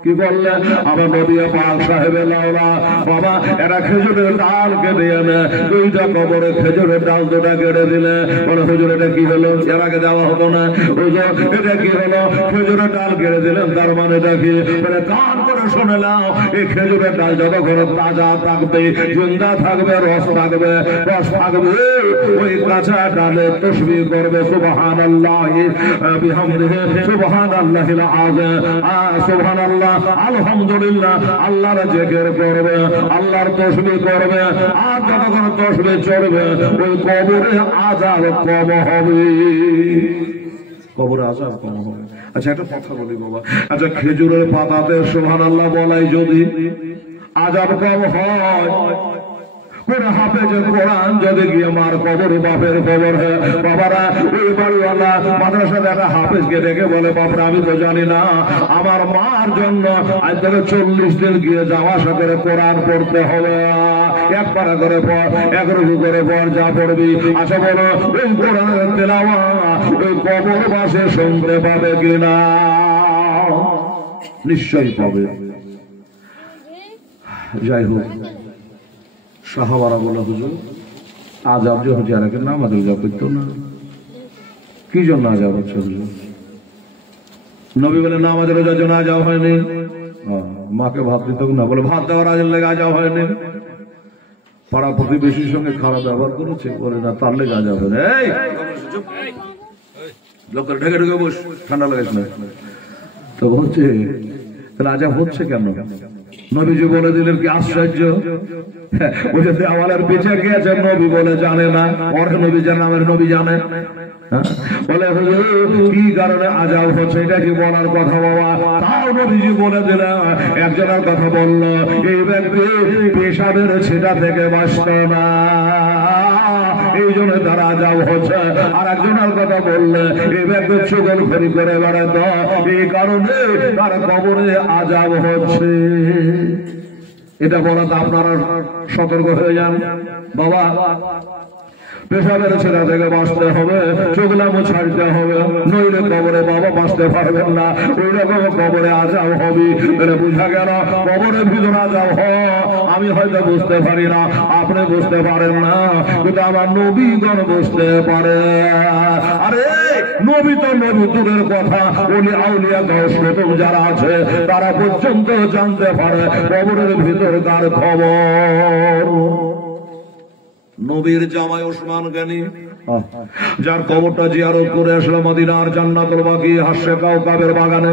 কি বললেন? আমার নবী পাক সাহেবে লাউলা বাবা, এরা খেজুরের ডাল কেটে এনে দুইটা কবরে খেজুরের ডাল দুটা কেটে দিলে, বলে হুজুর এটা কি হলো? এর আগে দেওয়া হতো না। হুজুর এটা কি হলো? খেজুরের ডাল কেটে দিলেন, তার মানে এটা কি? বলে কান করে শুনে নাও, এই খেজুরের ডাল যতক্ষণ তাজা থাকবে, জিন্দা থাকবে, রস থাকবে, ওই কাঁচা ডালে তাসবিহ করবে সুবহানাল্লাহি বিহামদিহি সুবহানাল্লাহিল আযীম, সুবহানাল্লাহ, আলহামদুলিল্লাহ, আল্লাহর জিকির করবে, আল্লাহর তাসবিহ করবে, আর যতক্ষণ তাসবিহ চলবে ওই কবরে আযাব কম হবে, কবরে আযাব কম হবে। আচ্ছা একটা কথা বলি বাবা, আচ্ছা খেজুরের পাতাতে সুবহানাল্লাহ বলাই যদি আযাব কম হয়, কোন হাফেজের কোরআন যদি গিয়ে মার কবর বাপের কবর বাবারা, ওই বাড়িওয়ালা মাদ্রাসাতে একটা হাফেজকে ডেকে বলে, বাপরা আমি তো জানি না, আমার মার জন্য আজ থেকে 40 দিন গিয়ে যাওয়া আসা করে কোরআন পড়তে হবে, এক পারা করে পড়, এক রুকু করে পড়, যা পড়বি। আচ্ছা বলো ওই কোরআনের তেলাওয়াত ওই কবর বাসে শুনতে পাবে কিনা? নিশ্চয়ই পাবে। যাই হোক, সাহাবারা বলে হুজুর আযাব যে হচ্ছে, এরাকে নামাজ রোজা করতো না, কি জন্য আযাব হচ্ছে হুজুর? নবী বলে নামাজ রোজার জন্য আযাব হয়নি, মাকে ভাত দিত না, বলে ভাত দেওয়ার আজের লেগে আযাব হয়নি, পাড়া প্রতিবেশীর সঙ্গে খারাপ ব্যবহার করেছে, বলে না তার লেগে আযাব হয়নি। এই লোকের ঢেকে ঢুকে বস, ঠান্ডা লাগাইস না। তো বলছে তাহলে আযাব হচ্ছে কেন? নবীজি বলে দিলেন, কি আশ্চর্য, বলে দেওয়ালের পিছে গিয়েছে, নবী বলে জানে না, ওর নবী জানে, আমার নবী জানে। বলে কি কারণে আযাব হচ্ছে এটা কি বলার কথা বাবা? তাও নবীজি বলে দিলেন। একজনের কথা বলল, এই ব্যক্তি পেশাবের ছেটা থেকে বাঁচত না, এই জন্য তার আযাব হচ্ছে। আর একজনের কথা বললে, এই ব্যক্তি চুগলখড়ি করে বেড়াত, এই কারণে তার কবরে আযাব হচ্ছে। এটা বলাতে আপনারা সতর্ক হয়ে যান বাবা, পেশাবের ছেলে থেকে বাঁচতে হবে, চোখলামো ছাড়তে হবে, নইলে কবরে বাবা বাঁচতে পারবেন না, ওই রকম কবরে আযাব হবে। বুঝা গেল কবরের ভিতরে আযাব হয়, আমি হয়তো বুঝতে পারি না, আপনি বুঝতে পারেন না, কিন্তু আমার নবীগণ বুঝতে পারে। আরে নবী তো নবী দূরের কথা, ওলি আউলিয়া গাউসুল যারা আছে তারা পর্যন্ত জানতে পারে কবরের ভিতরকার খবর। নবীর জামাই ওসমান গনি, যার কবরটা জিয়ারত করে আসলো মদিনার জান্নাতুল বাকি হাসে কাউকাবের বাগানে,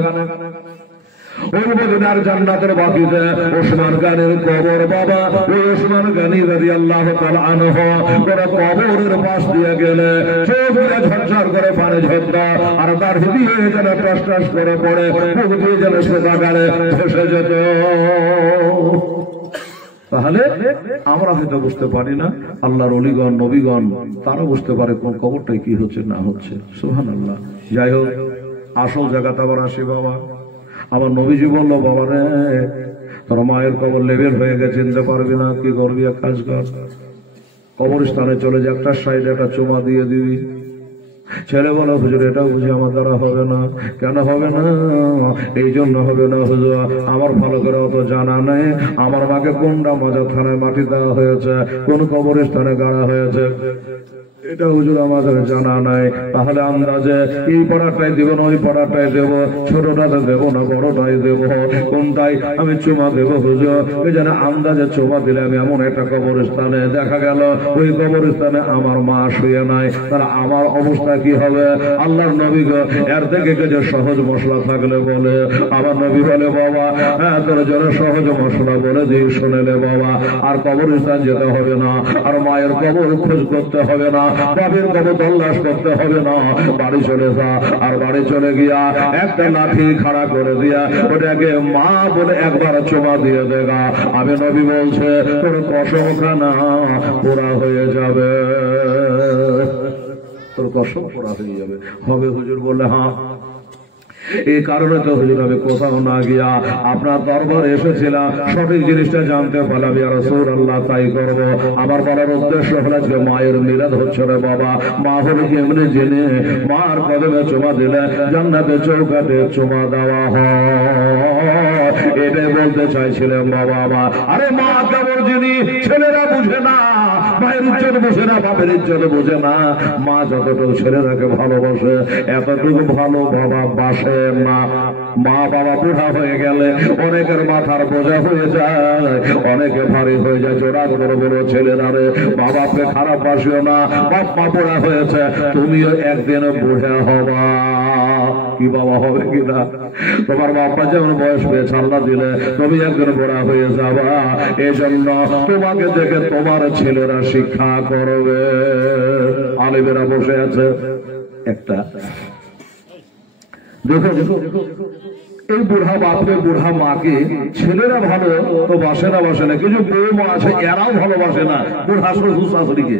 ওই মদিনার জান্নাতুল বাকিতে ওসমান গনির কবর বাবা। ওই ওসমান গনি রাদিয়াল্লাহু তাআলা আনহু ওরা কবরের পাশ দিয়ে গেলে চোখ দিয়ে ঝরঝর করে পানি ঝরত, আর তার হৃদয়ে যেন টস টস করে পড়ে, মুখ দিয়ে যেন শোকাগারে ভেসে যেত। তাহলে আমরা হয়তো বুঝতে পারি না, আল্লাহর ওলিগণ নবীগণ তারা বুঝতে পারে কোন কবরটাই কি হচ্ছে না হচ্ছে। সুবহানাল্লাহ। যাই হোক, আসল জায়গাতে আবার আসি বাবা। আমার নবীজি বললো, বাবা রে তোর মায়ের কবর লেবেল হয়ে গেছে, চিনতে পারবি না, কি করবি? এক কাজ কর, কবরস্থানে চলে যে একটা সাইডে একটা চুমা দিয়ে দিবি, ছেলে বলো হুজুর এটা বুঝি আমার দ্বারা হবে না। কেন হবে না? এই জন্য হবে না হুজুর, আমার ভালো করে অত জানা নেই আমার মাকে কোনটা মজা থানায় মাটি দেওয়া হয়েছে, কোন কবরস্থানে গাড়া হয়েছে, এটা হুজুর আমাদের জানা নাই। তাহলে আন্দাজে এই পড়াটাই দেব না ওই পড়াটাই দেব, ছোটটাতে দেব না বড়টাই দেব, কোনটাই আমি চুমা দেব হুজুর? ওই যেন আন্দাজে চুমা দিলে আমি এমন একটা কবরস্থানে, দেখা গেল ওই কবরস্থানে আমার মা শুয়ে নাই, তাহলে আমার অবস্থা কি হবে? আল্লাহর নবী গো এর থেকে যে সহজ মশলা থাকলে বলে, আমার নবী বলে বাবা হ্যাঁ তোর জন্য সহজ মশলা বলে দিয়ে শুনেলে বাবা, আর কবরস্থান যেতে হবে না, আর মায়ের কবর খোঁজ করতে হবে না, বাবির কবর তল্লাশ করতে হবে না, বাড়ি চলে যা। আর বাড়ি চলে গিয়া একটা লাঠি খাড়া করে দিয়া ওটাকে মা বলে একবার চোমা দিয়ে দেগা। আমি নবী বলছে তোর কসমখানা পোড়া হয়ে যাবে, তোর কসম পোড়া হয়ে যাবে। হবে হুজুর? বললে হ্যাঁ। এই কারণে তো হুজুর আমি কোথাও না গিয়া আপনার দরবারে এসেছিলাম, সঠিক জিনিসটা জানতে পারলাম ইয়া রাসূলুল্লাহ, তাই করব। আমার বলার উদ্দেশ্য হলো যে মায়ের মিলাদ হচ্ছে রে বাবা, মা হলে এমনি জেনে মার কদমে চুমা দিলে জান্নাতে চৌকাঠে চুমা দেওয়া হয়, এটাই বলতে চাইছিলাম বাবা আমার। আরে মা কেমন জিনিস ছেলেরা বুঝে না, মায়ের ইজ্জত বুঝে না, বাপের ইজ্জত বুঝে না। মা যতটুকু ছেলেরাকে ভালোবাসে এতটুকু ভালো বাবা বাসে না। মা বাবা বুড়া হয়ে গেলে অনেকের মাথার বোঝা হয়ে যায়, অনেকে ভারী হয়ে যায়। জোড়া করে বলো ছেলেরা রে বাবাকে খারাপ বাসিও না, বাপ মা বুড়া হয়েছে, তুমিও একদিন বুড়া হবা। কি বাবা হবে কিনা? তোমার বাবা যেমন বয়স পেয়েছে আল্লাহ দিলে, তুমি একদিন বুড়া হয়ে যাবা। এই জন্য তোমাকে দেখে তোমার ছেলেরা শিক্ষা করবে। আলেমেরা বসে আছে একটা, দেখো এই বুড়া বাপকে বুড়া মাকে ছেলেরা ভালো তো বাসে না, বাসে না। কিছু বউ মা আছে এরাও ভালোবাসে না বুড়া শ্বশুর শাশুড়িকে,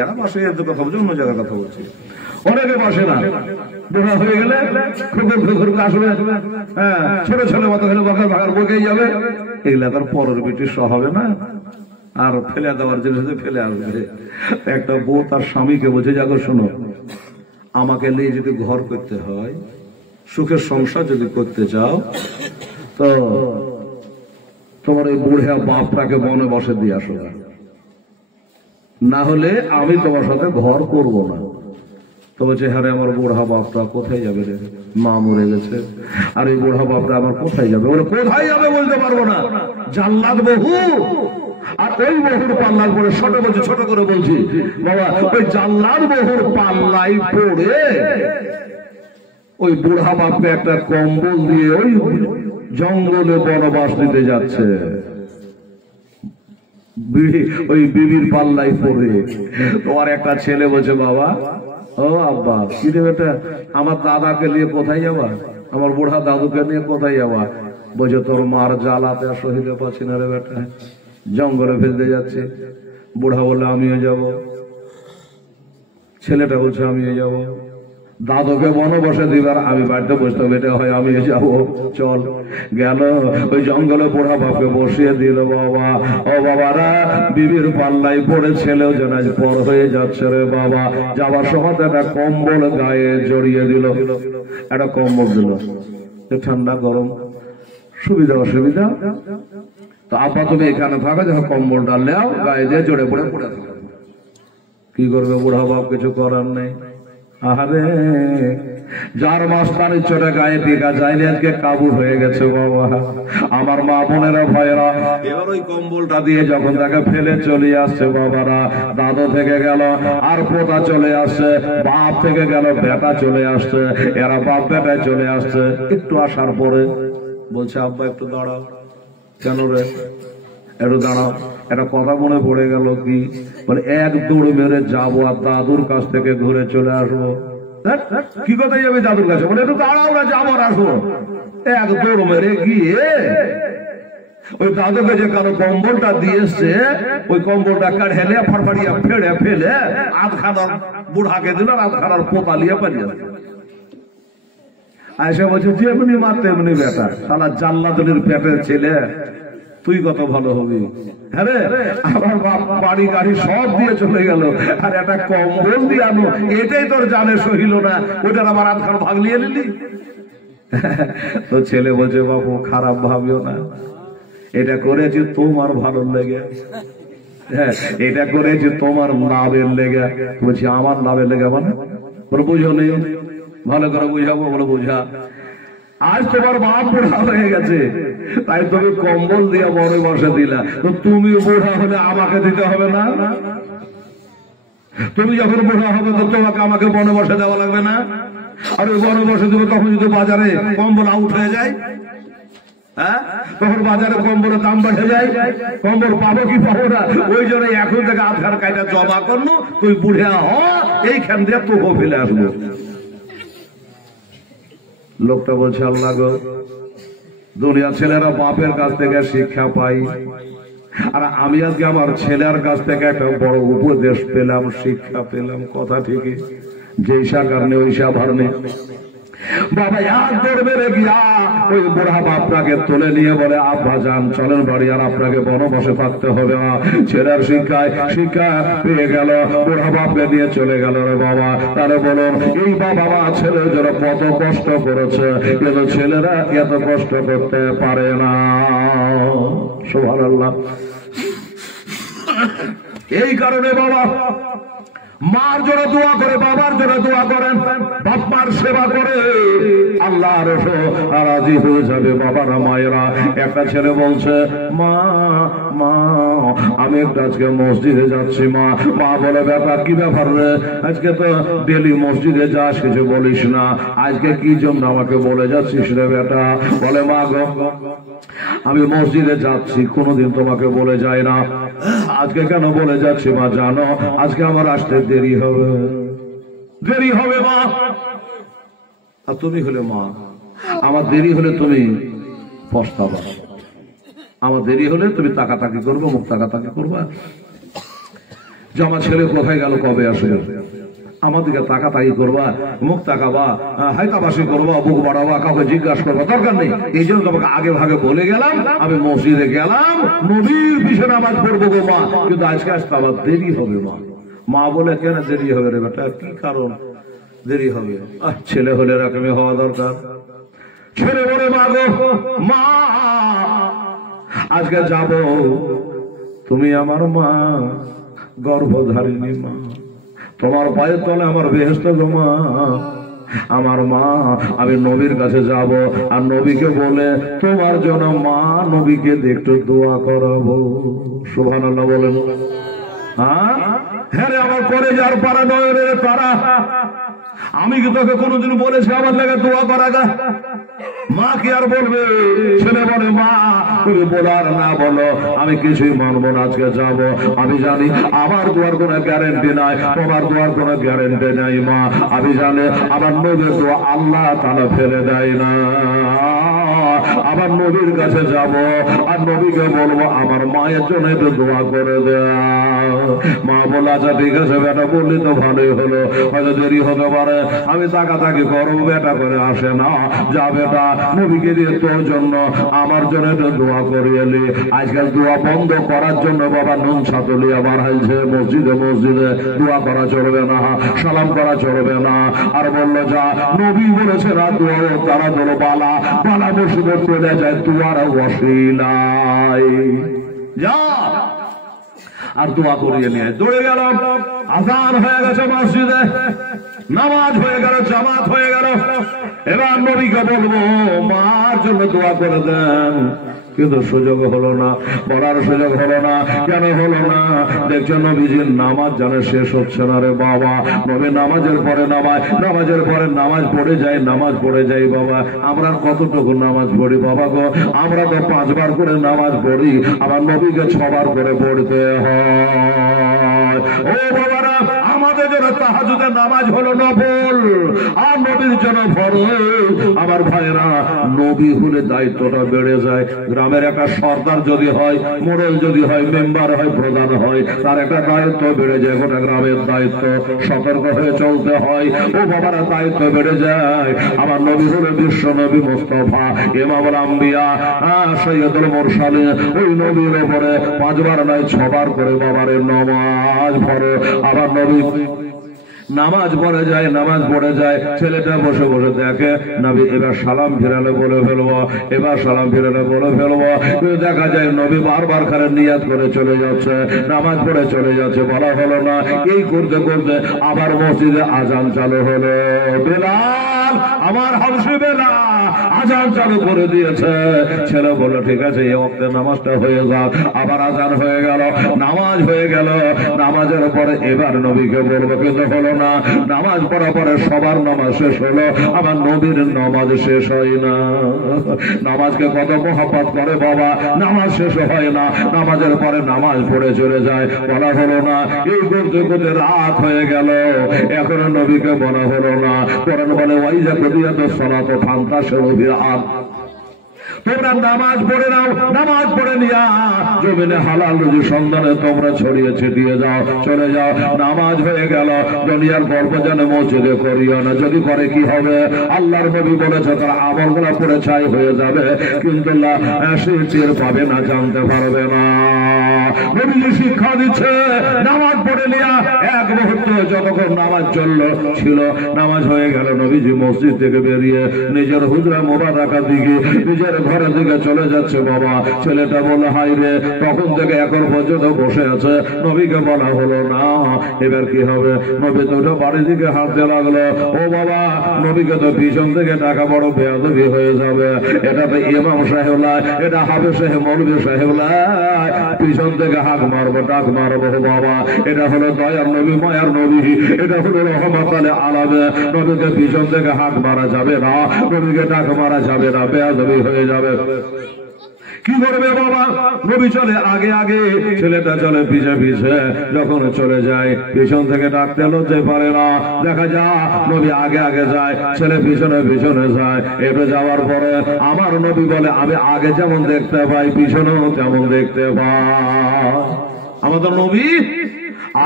এরা বাসে এত কথা বলছে, অন্য জায়গার কথা বলছে। অনেকে বাসে না, বুড়া হয়ে গেলে আসবে, হ্যাঁ ছোট ছেলে মতো খেলে বাঘার ভাগার বকেই যাবে, এগুলা তার পরের বেটি সহ হবে না, আর ফেলে দেওয়ার জিনিস ফেলে আসবে। একটা বউ তার স্বামীকে বলছে যাগো শোনো, আমাকে নিয়ে যদি ঘর করতে হয়, সুখের সংসার যদি করতে চাও, তো তোমার এই বুড়া বাপটাকে বনে বসে দিয়ে আসো, না হলে আমি তোমার সাথে ঘর করব না। তো বলছে হ্যাঁ আমার বুড়া বাপটা কোথায় যাবে রে, মা মরে গেছে, আর এই বুড়া বাপটা আমার কোথায় যাবে? বলে কোথায় যাবে বলতে পারবো না, জান্নাত বহু। আর ওই বহুর পাল্লার পরে ছোট বলছি, ছোট করে বলছি বাবা, ওই জান্নাত বহুর পাল্লাই পড়ে ওই বুড়া বাপকে একটা কম্বল দিয়ে ওই জঙ্গলে বনবাস দিতে যাচ্ছে, ওই বিবির পাল্লাই পড়ে। তোমার একটা ছেলে বলছে বাবা ও আব্বা কি রে বেটা, আমার দাদাকে নিয়ে কোথায় যাবা, আমার বুড়া দাদুকে নিয়ে কোথায় যাবা? বলছে তোর মার জ্বালাতে সহিতে পাচ্ছি না রে বেটা, জঙ্গলে ফেলতে যাচ্ছে। বুড়া বললে আমিও যাব, ছেলেটা বলছে আমিও যাব। দাদুকে বনবাসে দিবার আমি বাড়িতে বসতে বেটে হয় আমিও যাবো, চল। গেল ওই জঙ্গলে বুড়া বাপকে বসিয়ে দিল। বাবা ও বাবারা, বিবির পাল্লাই পড়ে ছেলেও যেন পর হয়ে যাচ্ছে রে বাবা। যাবার সময় একটা কম্বল গায়ে জড়িয়ে দিল, একটা কম্বল দিল, ঠান্ডা গরম সুবিধা অসুবিধা। তো আপা তুমি এখানে থাকো, যখন কম্বলটা নেও গায়ে দিয়ে জড়ে পড়ে পড়ে থাকো। কি করবে বুড়া বাপ? কিছু করার নেই। আরে যার মাস্তানি চোটে গায়ে টিকা যায়নি আজকে কাবু হয়ে গেছে বাবা। আমার মা বোনেরা ভাইয়েরা, এবার ওই কম্বলটা দিয়ে যখন তাকে ফেলে চলে আসছে বাবারা, দাদু থেকে গেল আর পোতা চলে আসছে, বাপ থেকে গেল বেটা চলে আসছে, এরা বাপ বেটায় চলে আসছে। একটু আসার পরে বলছে আব্বা একটু দাঁড়াও। কেন রে? একটু দাঁড়াও, একটা কথা মনে পড়ে গেল। কি বলে? এক দৌড় মেরে যাবো আর দাদুর কাছ থেকে ঘুরে চলে আসবো। কি কোথায় যাবে দাদুর কাছে? বলে একটু দাঁড়াও না, যাবো আর আসবো। এক দৌড় মেরে গিয়ে ওই দাদুকে যে কারো কম্বলটা দিয়েছে, ওই কম্বলটা কাঢ়েলে ফাড়ফাড়িয়া ফেড়ে ফেলে আধখানার বুড়াকে দিল, আধখানার পোতা লিয়ে পালিয়ে আয়সা বলছে যেমনি মা তেমনি বেটা, সালা জাল্লাদুলির পেটের ছেলে, তুই কত ভালো হবি। আরে আমার বাপ বাড়ি গাড়ি সব দিয়ে চলে গেল, আর একটা কম্বল দিয়ে আনো, এটাই তোর জানে সহিল না, ওটার আবার আধখান ভাগ নিয়ে নিলি। তো ছেলে বলছে বাবু খারাপ ভাবিও না, এটা করেছি তোমার ভালো লেগে, হ্যাঁ এটা করেছি তোমার লাভের লেগে। বলছি আমার লাভের লেগে মানে? বলে বুঝো নেই, ভালো করে বুঝাবো। বলে বুঝা, আজ তোমার বাপ বুড়া হয়ে গেছে, তাই তুমি কম্বল দিয়ে বড় বসে দিলা, তো তুমি বুড়া হলে আমাকে দিতে হবে না? তুমি যখন বুড়া হবে তো তোমাকে আমাকে বনে বসে দেওয়া লাগবে না? আর ওই বনে বসে দেবো তখন যদি বাজারে কম্বল আউট হয়ে যায়, হ্যাঁ তখন বাজারে কম্বলের দাম বেড়ে যায়, কম্বল পাবো কি পাবো না? ওই জন্য এখন থেকে আধার কার্ডটা জমা করলো, তুই বুড়া হ, এইখান দিয়ে তোকে ফেলে আসবো। লোকটা বলছে আল্লাহ গো, দুনিয়ার ছেলেরা বাপের কাছ থেকে শিক্ষা পাই, আর আমি আজকে আমার ছেলের কাছ থেকে একটা বড় উপদেশ পেলাম, শিক্ষা পেলাম। কথা ঠিকই, যেইসা কারণে ওইসা ভারণে বাবা এক দৌড় বেড়ে গিয়া ওই বুড়া বাপটাকে তুলে নিয়ে বলে আব্বা যান চলেন বাড়ি, আর আপনাকে বনবাসে থাকতে হবে না। ছেলের শিক্ষা পেয়ে গেল, বুড়া বাপকে নিয়ে চলে গেল রে বাবা। তাহলে বলুন এই বাবা মা ছেলের জন্য কত কষ্ট করেছে, কিন্তু ছেলেরা এত কষ্ট করতে পারে না। সুবহানাল্লাহ। এই কারণে বাবা মার জন্য দোয়া করে, বাবার জন্য দোয়া করেন, বাপ মার সেবা করে আল্লাহ রাজি হয়ে যাবে। বাবারা মায়েরা, একটা ছেলে বলছে মা মা আমি একটু আজকে মসজিদে যাচ্ছি। মা মা বলে ব্যাপার কি ব্যাপার রে, আজকে তো ডেলি মসজিদে যাস, কিছু বলিস না, আজকে কি জন্য আমাকে বলে যাচ্ছিস রে বেটা? বলে মা গো আমি মসজিদে যাচ্ছি, কোনোদিন তোমাকে বলে যাই না, আজকে কেন বলে যাচ্ছি মা জানো? আজকে আমার আসতে দেরি হবে, দেরি হবে মা। আর তুমি হলে মা, আমার দেরি হলে তুমি পস্তাবা, আমার দেরি হলে তুমি তাকাতাকি করবো, মুখ তাকাতাকি করবা যে আমার ছেলে কোথায় গেল, কবে আসবে, আমার দিকে তাকাতাকি করবা, মুখ তাকাবা, হাইতাবাসি করবা, বুক বাড়াবা, কাউকে জিজ্ঞাসা করবা, দরকার নেই। এই জন্য তোমাকে আগে ভাগে বলে গেলাম, আমি মসজিদে গেলাম, নবীর পিছনে নামাজ পড়বো গো মা, কিন্তু আজকে আসতে আবার দেরি হবে মা। মা বলে কেন দেরি হবে রে বেটা, কি কারণ দেরি হবে? ছেলে হলে এরকমই হওয়া দরকার। ছেলে বলে মা গো মা আজকে যাব, তুমি আমার মা, গর্ভধারিণী মা, তোমার পায়ের তলে আমার বেহেশত গো মা, আমার মা, আমি নবীর কাছে যাব, আর নবীকে বলে তোমার জন্য মা নবীকে একটু দোয়া করাবো। সুবহানাল্লাহ বলেন। হ্যাঁ রে আমার করে যার পারা নয় রে তারা, আমি কি তোকে কোনোদিন বলেছি আমার লেগে দোয়া করা গা? মা কি আর বলবে? ছেলে বলে মা তুমি বলার না বলো আমি কিছুই মানবো না, আজকে যাব। আমি জানি আমার দোয়ার কোনো গ্যারেন্টি নাই, তোমার দোয়ার কোনো গ্যারেন্টি নাই মা। আমি জানি আমার নবীর দোয়া আল্লাহ তাআলা ফেলে দেয় না। আবার নবীর কাছে যাব, আর নবীকে বলবো আমার মায়ের জন্য একটু দোয়া করে দেয়া। মা বলে আচ্ছা ঠিক আছে বেটা, বললি তো ভালোই হলো, হয়তো দেরি হতে পারে, আমি তাকাতাকি করবো, বেটা করে আসে না, যা বেটা নবীকে দিয়ে তোর জন্য আমার জন্য একটু দোয়া করিয়ে এলি। আজকাল দোয়া বন্ধ করার জন্য বাবা নুন ছাতুলি আমার হাইছে, মসজিদে মসজিদে দোয়া করা চলবে না, সালাম করা চলবে না। আর বললো যা নবী বলেছে না দোয়া তারা ধরো বালা বালা মসজিদে চলে যায় দোয়ার ওয়াসিলাই, যা আর দোয়া করিয়ে নিয়ে দৌড়ে গেল। আযান হয়ে গেছে মসজিদে, নামাজ হয়ে গেল, জামাত হয়ে গেল। এবার নবীকে বলবো মার জন্য দোয়া করে দেন, কিন্তু সুযোগ হলো না, বলার সুযোগ হলো না। কেন হলো না? দেখছেন নবীজির নামাজ জানে শেষ হচ্ছে না রে বাবা। নবী নামাজের পরে নামাজ, নামাজের পরে নামাজ পড়ে যায়, নামাজ পড়ে যাই বাবা। আমরা কতটুকু নামাজ পড়ি বাবা গো? আমরা তো 5 বার করে নামাজ পড়ি, আবার নবীকে 6 বার করে পড়তে হয়। ও বাবারা, আমাদের জন্য তাহাজ্জুদের নামাজ হলো নফল, আর নবীর জন্য ফরজ। আমার ভাইরা, নবী হলে দায়িত্বটা বেড়ে যায়। গ্রামের একটা সর্দার যদি হয়, মোড়ল যদি হয়, মেম্বার হয়, প্রধান হয়, তার একটা দায়িত্ব বেড়ে যায়। গোটা গ্রামের দায়িত্ব, সতর্ক হয়ে চলতে হয়। ও বাবারা, দায়িত্ব বেড়ে যায়। আমার নবী হলে বিশ্ব নবী মুস্তাফা ইমামুল আম্বিয়া সৈয়দুল মুরসালিন, ওই নবীর উপরে 5 বার নয় 6 বার করে বাবারে নামাজ পড়ে। আবার নবী নামাজ পড়ে যায়, নামাজ পড়ে যায়, ছেলেটা বসে বসে দেখে নবী এবার সালাম ফিরালে বলে ফেলবো, এবার সালাম ফিরালে বলে ফেলবো। দেখা যায় নবী বারবার করে নিয়াত করে চলে যাচ্ছে, নামাজ পড়ে চলে যাচ্ছে, বলা হলো না। এই করতে করতে আবার মসজিদে আজান চালু হলো। বেলাল, আমার হাবশি বেলাল আজান চালু করে দিয়েছে। ছেলে বলল ঠিক আছে, এই ওয়াক্তে নামাজটা হয়ে যাক। আবার আজান হয়ে গেল, নামাজ হয়ে গেল। নামাজের পরে এবার নবীকে বলবো, কিন্তু হলো না। নামাজ পড়া পরে সবার নামাজ শেষ হলো, আমার নবীর নামাজ শেষ হয় না। নামাজকে কত মহব্বত করে বাবা, নামাজ শেষ হয় না। নামাজের পরে নামাজ পড়ে চলে যায়, বলা হলো না। এই করতে করতে রাত হয়ে গেল, এখন নবীকে বলা হলো না। কোরআন বলে ওয়াইজা কুদিয়াতুস সালাতু ফান্তাশিরু ফিল আরদ, তোমরা নামাজ পড়ে নাও, নামাজ পড়ে নিয়া জমিনে হালাল রুজি সন্ধানে তোমরা ছড়িয়ে ছিটিয়ে যাও, চলে যাও। নামাজ হয়ে গেল, দুনিয়ার গল্প যেন মসজিদে করিও না। যদি করে কি হবে? আল্লাহর নবী বলেছে তার আমলগুলো পড়ে ছাই হয়ে যাবে, কিন্তু সে টের পাবে না, জানতে পারবে না। নবীজি শিক্ষা দিচ্ছে, নামাজ পড়ে নিয়া এক মুহূর্তে যতক্ষণ নামাজ ছিল, নামাজ হয়ে গেল, নবীজি মসজিদ থেকে বেরিয়ে নিজের হুজরা মোবারকার দিকে, নিজের ঘরের দিকে চলে যাচ্ছে। বাবা, ছেলেটা বলে হাই রে, তখন থেকে এখন পর্যন্ত বসে আছে। নবীকে বলা হলো না, এবার কি হবে? নবী তো বাড়ির দিকে হাঁটতে লাগলো। ও বাবা, নবীকে তো পিছন থেকে টাকা বড় বেয়াদবি হয়ে যাবে। এটা তো ইমাম সাহেব, এটা হাফেজ সাহেব, মৌলভী সাহেব, পিছন থেকে হাত মারবো, ডাক মারবো। বাবা, এটা হলো দয়ার নবী, মায়ার নবী, এটা হলো রহমত আলামে। নবীকে পিছন থেকে হাত মারা যাবে না, নবীকে ডাক মারা যাবে না, বেয়াদবি হয়ে যাবে। কি করবে বাবা? নবী চলে আগে আগে, ছেলেটা চলে পিছে পিছে। যখন চলে যায়, পিছন থেকে ডাকতে লজ্জায় পারে না। দেখা যায় নবী আগে আগে যায়, ছেলে পিছনে পিছনে যায়। এটা যাওয়ার পরে আমার নবী বলে, আমি আগে যেমন দেখতে পাই, পিছনেও তেমন দেখতে পাই। আমাদের নবী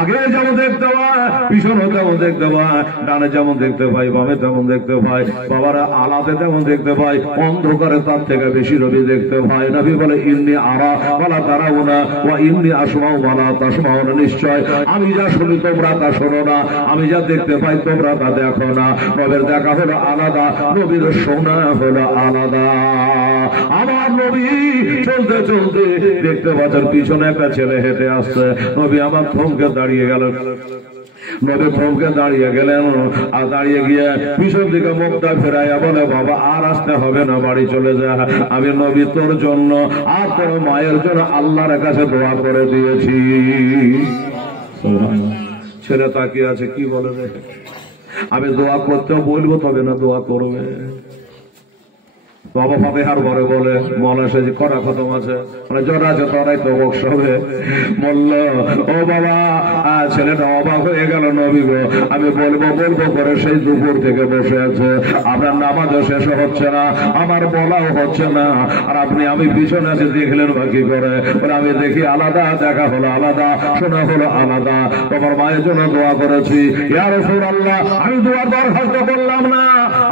আগে যেমন দেখতে পায়, পিছনে তেমন দেখতে পায়, ডানে যেমন দেখতে পাই, বামে তেমন দেখতে পাই। বাবারা আলাতে তেমন দেখতে পাই, অন্ধকারে তার থেকে বেশি নবী দেখতে পায়। নবী বলে ইন্নী আরা ওয়ালা তারাউনা ওয়া ইন্নী আসমাউ ওয়ালা তাসমাউনা, নিশ্চয় আমি যা শুনি তোমরা তা শোনো না, আমি যা দেখতে পাই তোমরা তা দেখো না। নবীর দেখা হলো আলাদা, নবীর শোনা হলো আলাদা। আমার নবী চলতে চলতে দেখতে পাচ্ছেন পিছনে একটা ছেলে হেঁটে আসছে। নবী আমার থমকে দাঁড়িয়ে গেল। নবী থমকে দাঁড়িয়ে গেলেন, আর দাঁড়িয়ে গিয়ে পিছন দিকে মুখটা ফেরাইয়া বলে, বাবা আর আসতে হবে না, বাড়ি চলে যা। আমি নবী তোর জন্য আর তোর মায়ের জন্য আল্লাহর কাছে দোয়া করে দিয়েছি। ছেলে তাকিয়ে আছে, কি বলে রে? আমি দোয়া করতেও বলবো, তবে না দোয়া করবে। বাবা ফাতেহার পরে বলে, মনে সে যে কড়া খতম আছে, মানে জ্বর আছে, তরাই তো বক্স হবে। বলল, ও বাবা, ছেলেটা অবাক হয়ে গেল। নবী গো, আমি বলবো বলবো করে সেই দুপুর থেকে বসে আছে, আপনার নামাজও শেষ হচ্ছে না, আমার বলাও হচ্ছে না, আর আপনি আমি পিছনে আছে দেখলেন বা কি করে? আমি দেখি আলাদা, দেখা হলো আলাদা, শোনা হলো আলাদা। তোমার মায়ের জন্য দোয়া করেছি, ইয়া রাসূলুল্লাহ, আমি দোয়ার দরখাস্ত করলাম না,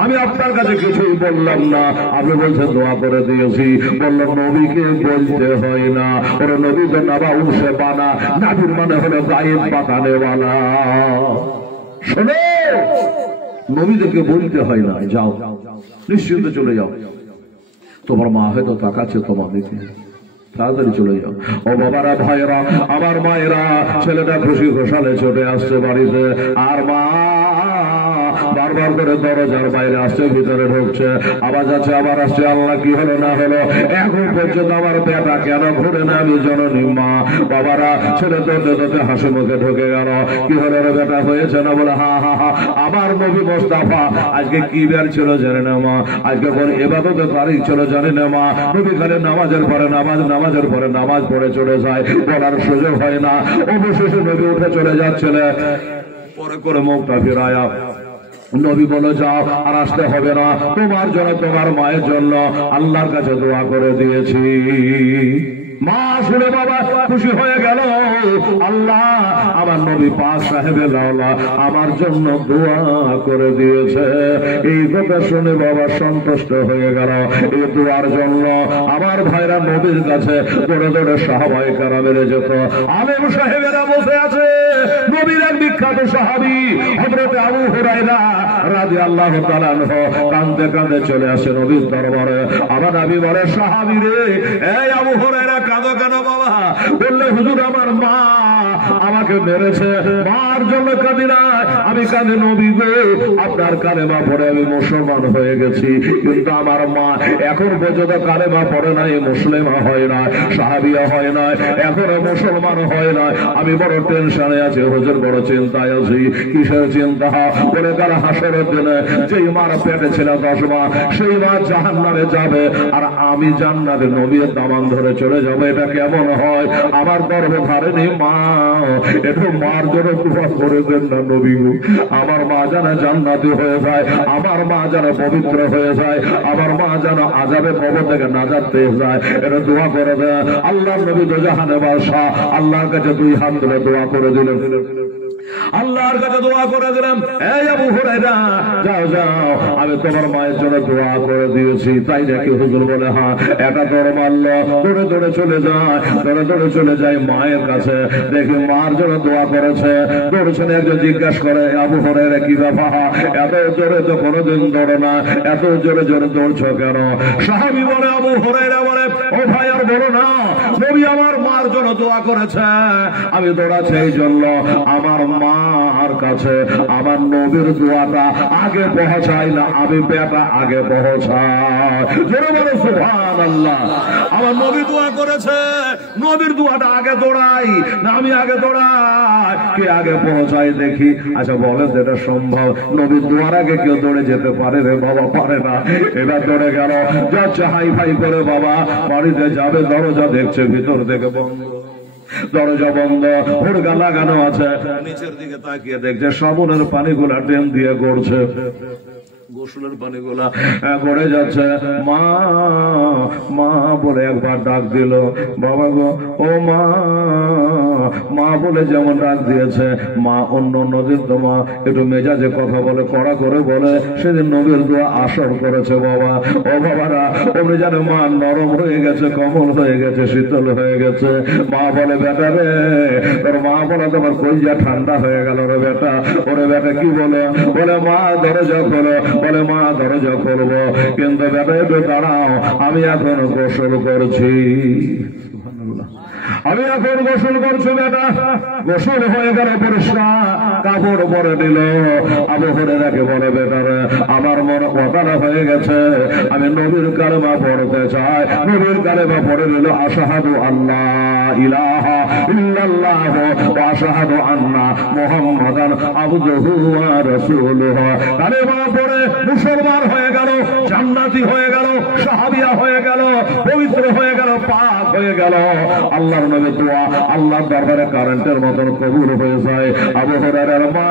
আমি আপনার কাছে কিছুই বললাম না, আপনি বলছেন দোয়া করে দিয়েছি। বলল নবীকে বলতে হয় না, ওরা নবী তো নাবা উসে বানা, নাবির মানে হলো গায়েব বাতানে বালা। শোনো, নবীদেরকে বলতে হয় না, যাও নিশ্চিন্ত চলে যাও। তোমার মা হয়তো তাকাচ্ছে তোমার দিকে, তাড়াতাড়ি চলে যাও। ও বাবারা, ভাইরা, আমার মায়েরা, ছেলেটা খুশি খোশালে ছুটে আসছে বাড়িতে, আর মা বারবার করে দরজার বাইরে আসছে, ভিতরে ঢুকছে, আওয়াজ আছে, আবার আসছে। আল্লাহ, কি হলো না হলো, এখন পর্যন্ত আমার পেটা কেন ঘুরে না? আমি জননী মা। বাবারা, ছেলে তোতে তোতে হাসি মুখে ঢুকে গেল। কি হলো রে বেটা, হয়েছে না? বলে হা হা হা, আমার নবী মোস্তাফা আজকে কি বার ছিল জানে না মা, আজকে বলে এবাদতের তারিখ ছিল জানি না মা। নবী খালি নামাজের পরে নামাজের পরে নামাজ পড়ে চলে যায়, বলার সুযোগ হয় না। অবশেষে নবী উঠে চলে যাচ্ছিল, পরে করে মুখটা ফিরায়া নবী বলে যাও আর আসতে হবে না, তোমার জন্য তোমার মায়ের জন্য আল্লাহর কাছে দোয়া করে দিয়েছি। মা শুনে বাবা খুশি হয়ে গেল, আল্লাহ আমার নবী পাক সাহেবে লাওলা আমার জন্য দোয়া করে দিয়েছে। এই কথা শুনে বাবা সন্তুষ্ট হয়ে গেল। এই দোয়ার জন্য আমার ভাইরা নবীর কাছে দৌড়ে দৌড়ে সাহাবায়ে কেরামের যেত। আলেম সাহেবেরা বসে আছে, নবীর এক বিখ্যাত সাহাবী হযরত আবু হুরায়রা রাদিয়াল্লাহু তাআলা আনহু কাঁদতে কাঁদতে চলে আসে নবীর দরবারে। আমার নবী বলে, সাহাবী রে, এই আবু হুরায়রা কাঁদো কেন বাবা? বললে, হুজুর আমার মা আমাকে মেরেছে, মার জন্য কাঁদি না, আমি কাঁদি নবী গো, আপনার কালেমা পড়ে আমি মুসলমান হয়ে গেছি, কিন্তু আমার মা এখন পর্যন্ত কালেমা পড়ে নাই, মুসলিমা হয় না, সাহাবিয়া হয় না, এখনো মুসলমান হয় না। আমি বড় টেনশনে আছি হুজুর, বড় চিন্তায় আছি। কিসের চিন্তা? বলে, কাল হাসরের দিনে যেই মার পেটে ছিল 10 মাস, সেই মা জাহান্নামে যাবে আর আমি জান্নাতে নবীর দামান ধরে চলে যাবো। এটা কেমন হয়? আমার গর্ভে ধারেনি মা, একটু মার জন্য দোয়া করে দেন না নবী গো। আমার মা যেন জান্নাতি হয়ে যায়, আমার মা যেন পবিত্র হয়ে যায়, আমার মা যেন আযাবে কবর থেকে নাজাত পেয়ে যায়, এটা দোয়া করে দেন। আল্লাহর নবী দোজাহানে বাদশা আল্লাহর কাছে 2 হাত ধরে দোয়া করে দিলেন, আল্লাহর কাছে দোয়া করে দিলাম, এই আবু হুরায়রা যাও যাও, আমি তোমার মায়ের জন্য দোয়া করে দিয়েছি। তাই নাকি হুজুর? বলে, হ্যাঁ। এটা দৌড় মারল, দৌড়ে দৌড়ে চলে যায়, দৌড়ে দৌড়ে চলে যায় মায়ের কাছে, দেখি মার জন্য দোয়া করেছে। দৌড়ছেন, একজন জিজ্ঞাসা করে, আবু হুরায়রা কি ব্যাপার? এত জোরে তো কোনোদিন দৌড়ো না, এত জোরে জোরে দৌড়ছো কেন? সাহাবী বলে, আবু হুরায়রা বলে, ও ভাই আর বলো না, নবী আমার মার জন্য দোয়া করেছে, আমি দৌড়াচ্ছি এই জন্য আমার মার কাছে আমার নবীর দোয়াটা আগে পৌঁছায় না, আমি বেটা আগে পৌঁছায়। জোরে বলো সুবহানাল্লাহ। আমার নবী দোয়া করেছে, নবীর দোয়াটা আগে দৌড়াই না আমি আগে দৌড়াই? কে আগে পৌঁছায় দেখি? আচ্ছা বলে, যেটা সম্ভব, নবীর দোয়ার আগে কেউ দৌড়ে যেতে পারে রে বাবা? পারে না। এবার দৌড়ে গেল, যাচ্ছে হাই ফাই করে বাবা, বাড়িতে যাবে, দরজা দেখছে ভিতর থেকে বন্ধ, দরজা বন্ধ, হুড়কা লাগানো আছে, নিচের দিকে তাকিয়ে দেখছে সাবুনের পানিগুলা ট্রেন দিয়ে গড়ছে, গোসলের পানিগুলা গড়ে যাচ্ছে। মা মা বলে একবার ডাক দিল, বাবা গো, ও মা, মা বলে যেমন ডাক দিয়েছে, মা অন্য নদীর তো মা একটু মেজাজে কথা বলে, কড়া করে বলে, সেদিন নবীর দোয়া আসর করেছে বাবা। ও বাবারা, ওমনি যেন মা নরম হয়ে গেছে, কোমল হয়ে গেছে, শীতল হয়ে গেছে। মা বলে, বেটা রে, তোর মা বলে তোমার কলিজা ঠান্ডা হয়ে গেল রে বেটা। ওরে বেটা কি বলে? বলে, মা দরজা খোলো। বলে, মা দরজা খুলবো, কিন্তু বেটা একটু দাঁড়াও, আমি এখন গোসল করছি। আমি এখন গোসল করছি বেটা। গোসল হয়ে গেল, পরিষ্কার কাপড় পরে দিল। আবু হুরায়রাকে বলে, বেটার আমার মন অতারা হয়ে গেছে, আমি নবীর কালেমা পড়তে চাই। নবীর কালেমা পড়ে দিল, আশহাদু আল্লাহ ইলাহা ইল্লাল্লাহ ওয়া আশহাদু আন্না মুহাম্মাদান আবদুহু ওয়া রাসূলুহু। কালেমা পড়ে মুসলমান হয়ে গেল, জান্নাতি হয়ে গেল, সাহাবিয়া হয়ে গেল, পবিত্র হয়ে গেল, পাক হয়ে গেল। আল্লাহর নবীর দোয়া আল্লাহর দরবারে কারেন্টের মতন কবুল হয়ে যায়। আবু হুরায়রার মা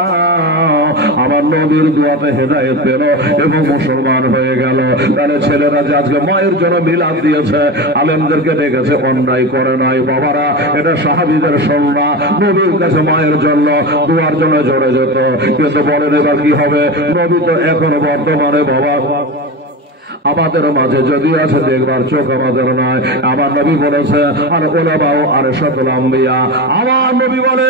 আমার নবীর দোয়াতে হেদায়েত পেল এবং মুসলমান হয়ে গেল। তাহলে ছেলেরা যে আজকে মায়ের জন্য মিলাদ দিয়েছে, আলেমদেরকে ডেকেছে, অন্যায় করে নাই বাবারা, এটা সাহাবীদের সুন্নাহ। নবীর কাছে মায়ের জন্য দোয়ার জন্য জড়ে যেত, কিন্তু বলেন এবার কি হবে? নবী তো এখন বর্তমানে বাবা আমাদের মাঝে যদি আছে, দেখবার চোখ আমাদের নাই। আমার নবী বলেছে, আর ওলামাও আর সাতুল আম্বিয়া, আমার নবী বলে,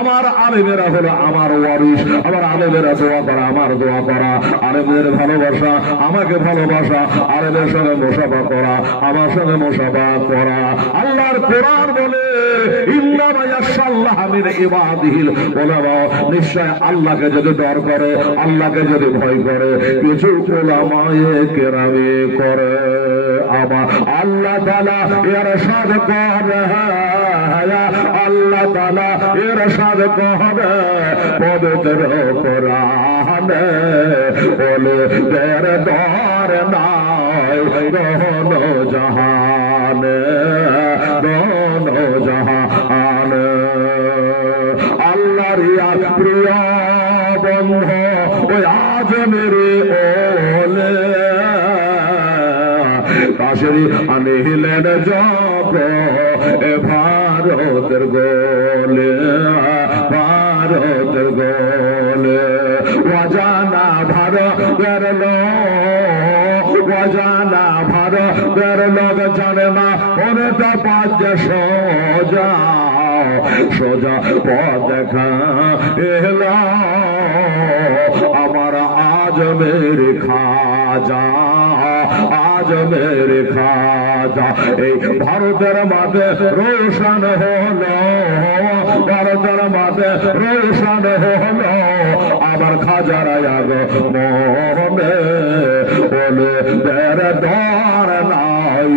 আমার আলেমেরা হলো আমার ওয়ারিস, আমার আলেমেরা দোয়া করা, আমার দোয়া করা, আলেমদের ভালোবাসা, আমাকে ভালোবাসা, আলেমের সঙ্গে মুসাফা করা, আমার সঙ্গে মুসাফা করা। আল্লাহর কোরআন বলে, ইন্নামা ইয়াশাল্লাহু মিন ইবাদিহিল উলামা, নিশ্চয় আল্লাহকে যদি ডর করে, আল্লাহকে যদি ভয় করে, কিছু উলামায়ে কেরাম করে আমার আল্লাহ তাআলা ইরশাদ করে, আল্লাহ তাআলা ইরশাদ করে পবিত্র কোরআনে, বলে তের ডর নাই দোনো জাহানে, দোনো জাহানে। আল্লাহর প্রিয় বন্ধু, ওই আজ কাশেরি আনিলেন জপ এ ভারতের গোলে, ভারতের গোলে অজানা ভারতের লোক, অজানা ভারতের লোক জানে না ওটা পাঁচ সোজা, সোজা পথ দেখা এলা আমার আজ মেরে খাজা, আজ মেরে খাজা। এই ভারতের মাঝে রোশন হলো, ভারতের মাঝে রোশন হলো আমার খাজারা মনে বলে বের দর নাই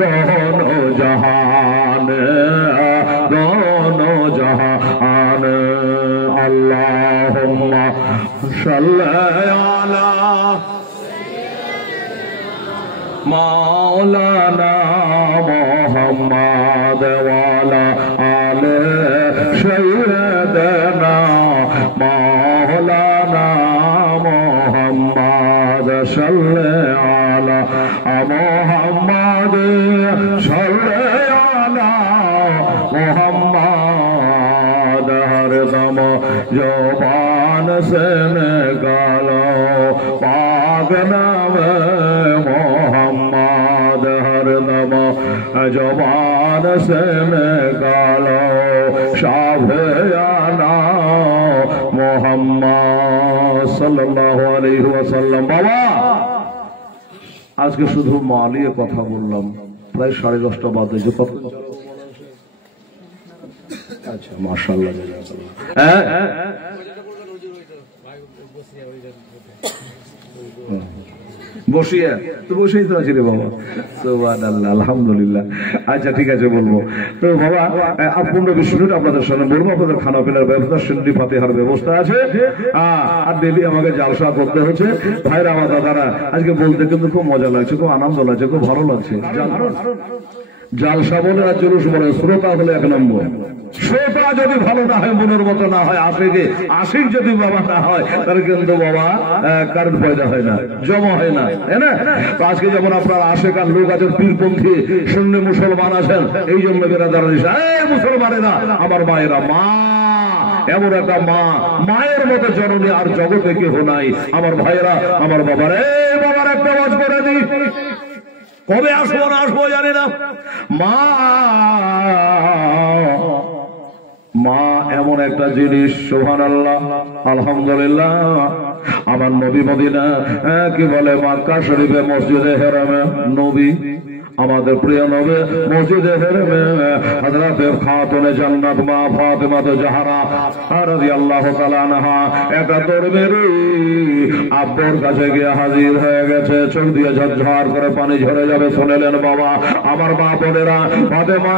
দোন জাহান, দোন জাহান। আল্লাহুম্মা সাল্লি আলা মাওলানা মুহাম্মদ ওয়া আলা আলি সাইয়্যিদানা মাওলানা মুহাম্মদ সাল্লি আলা মুহাম্মদ সাল্লি আলা মুহাম্মদ। হরদম জবান से निकालो पाक नाम मोहम्मद, हरदम जबान से निकालो शाफियाना मोहम्मद सल्लल्लाहु अलैहि वसल्लम। बाबा আজকে শুধু মা নিয়ে কথা বললাম, প্রায় 10:30 বাজে যে কথা। আচ্ছা মাশাআল্লাহ, বসিয়ে তো বসেই তো আছে রে বাবা, সুবহানাল্লাহ আলহামদুলিল্লাহ। আচ্ছা ঠিক আছে বলবো তো বাবা, 15-20 মিনিট আপনাদের সামনে বলবো। আপনাদের খানা পিনার ব্যবস্থা, সিন্নি ফাতিহার ব্যবস্থা আছে, আর ডেলি আমাকে জালসা করতে হচ্ছে। ভাইরা আমার দাদারা আজকে বলতে কিন্তু খুব মজা লাগছে, খুব আনন্দ লাগছে, খুব ভালো লাগছে। জালসা বলে আর জুলুস বলে, শ্রোতা হলে এক নম্বর। শ্রোতা যদি ভালো না হয়, মনের মতো না হয়, আশিক যদি বাবা না হয়, তাহলে কিন্তু বাবা কারণ পয়দা হয় না, জমা হয় না, তাই না? তো আজকে যেমন আপনার আশেকার লোক আছেন, পীরপন্থী সুন্নি মুসলমান আছেন, এই জন্য বেরাদার মুসলমানেরা আমার মায়েরা, মা এমন একটা মা, মায়ের মতো জননী আর জগতে কেহ নাই। আমার ভাইয়েরা, আমার বাবার, এই বাবার একটা ওয়াজ করে দিই, কবে আসবো না আসবো জানি না। মা, মা এমন একটা জিনিস, সুবহানাল্লাহ আলহামদুলিল্লাহ। আমার নবী মদিনা কি বলে, মক্কা শরীফে মসজিদে হেরামে নবী, আমাদের প্রিয় নবী মসজিদে হেরামে হযরতে খাতুনে জান্নাত মা ফাতেমা জাহরা রাদিয়াল্লাহু তাআলা আনহা একটা তরবেরি আব্বুর কাছে গিয়ে হাজির হয়ে গেছে। চোখ দিয়ে ঝরঝর করে পানি ঝরে যাবে, শুনলেন বাবা। আমার মা বোনেরা ফাতেমা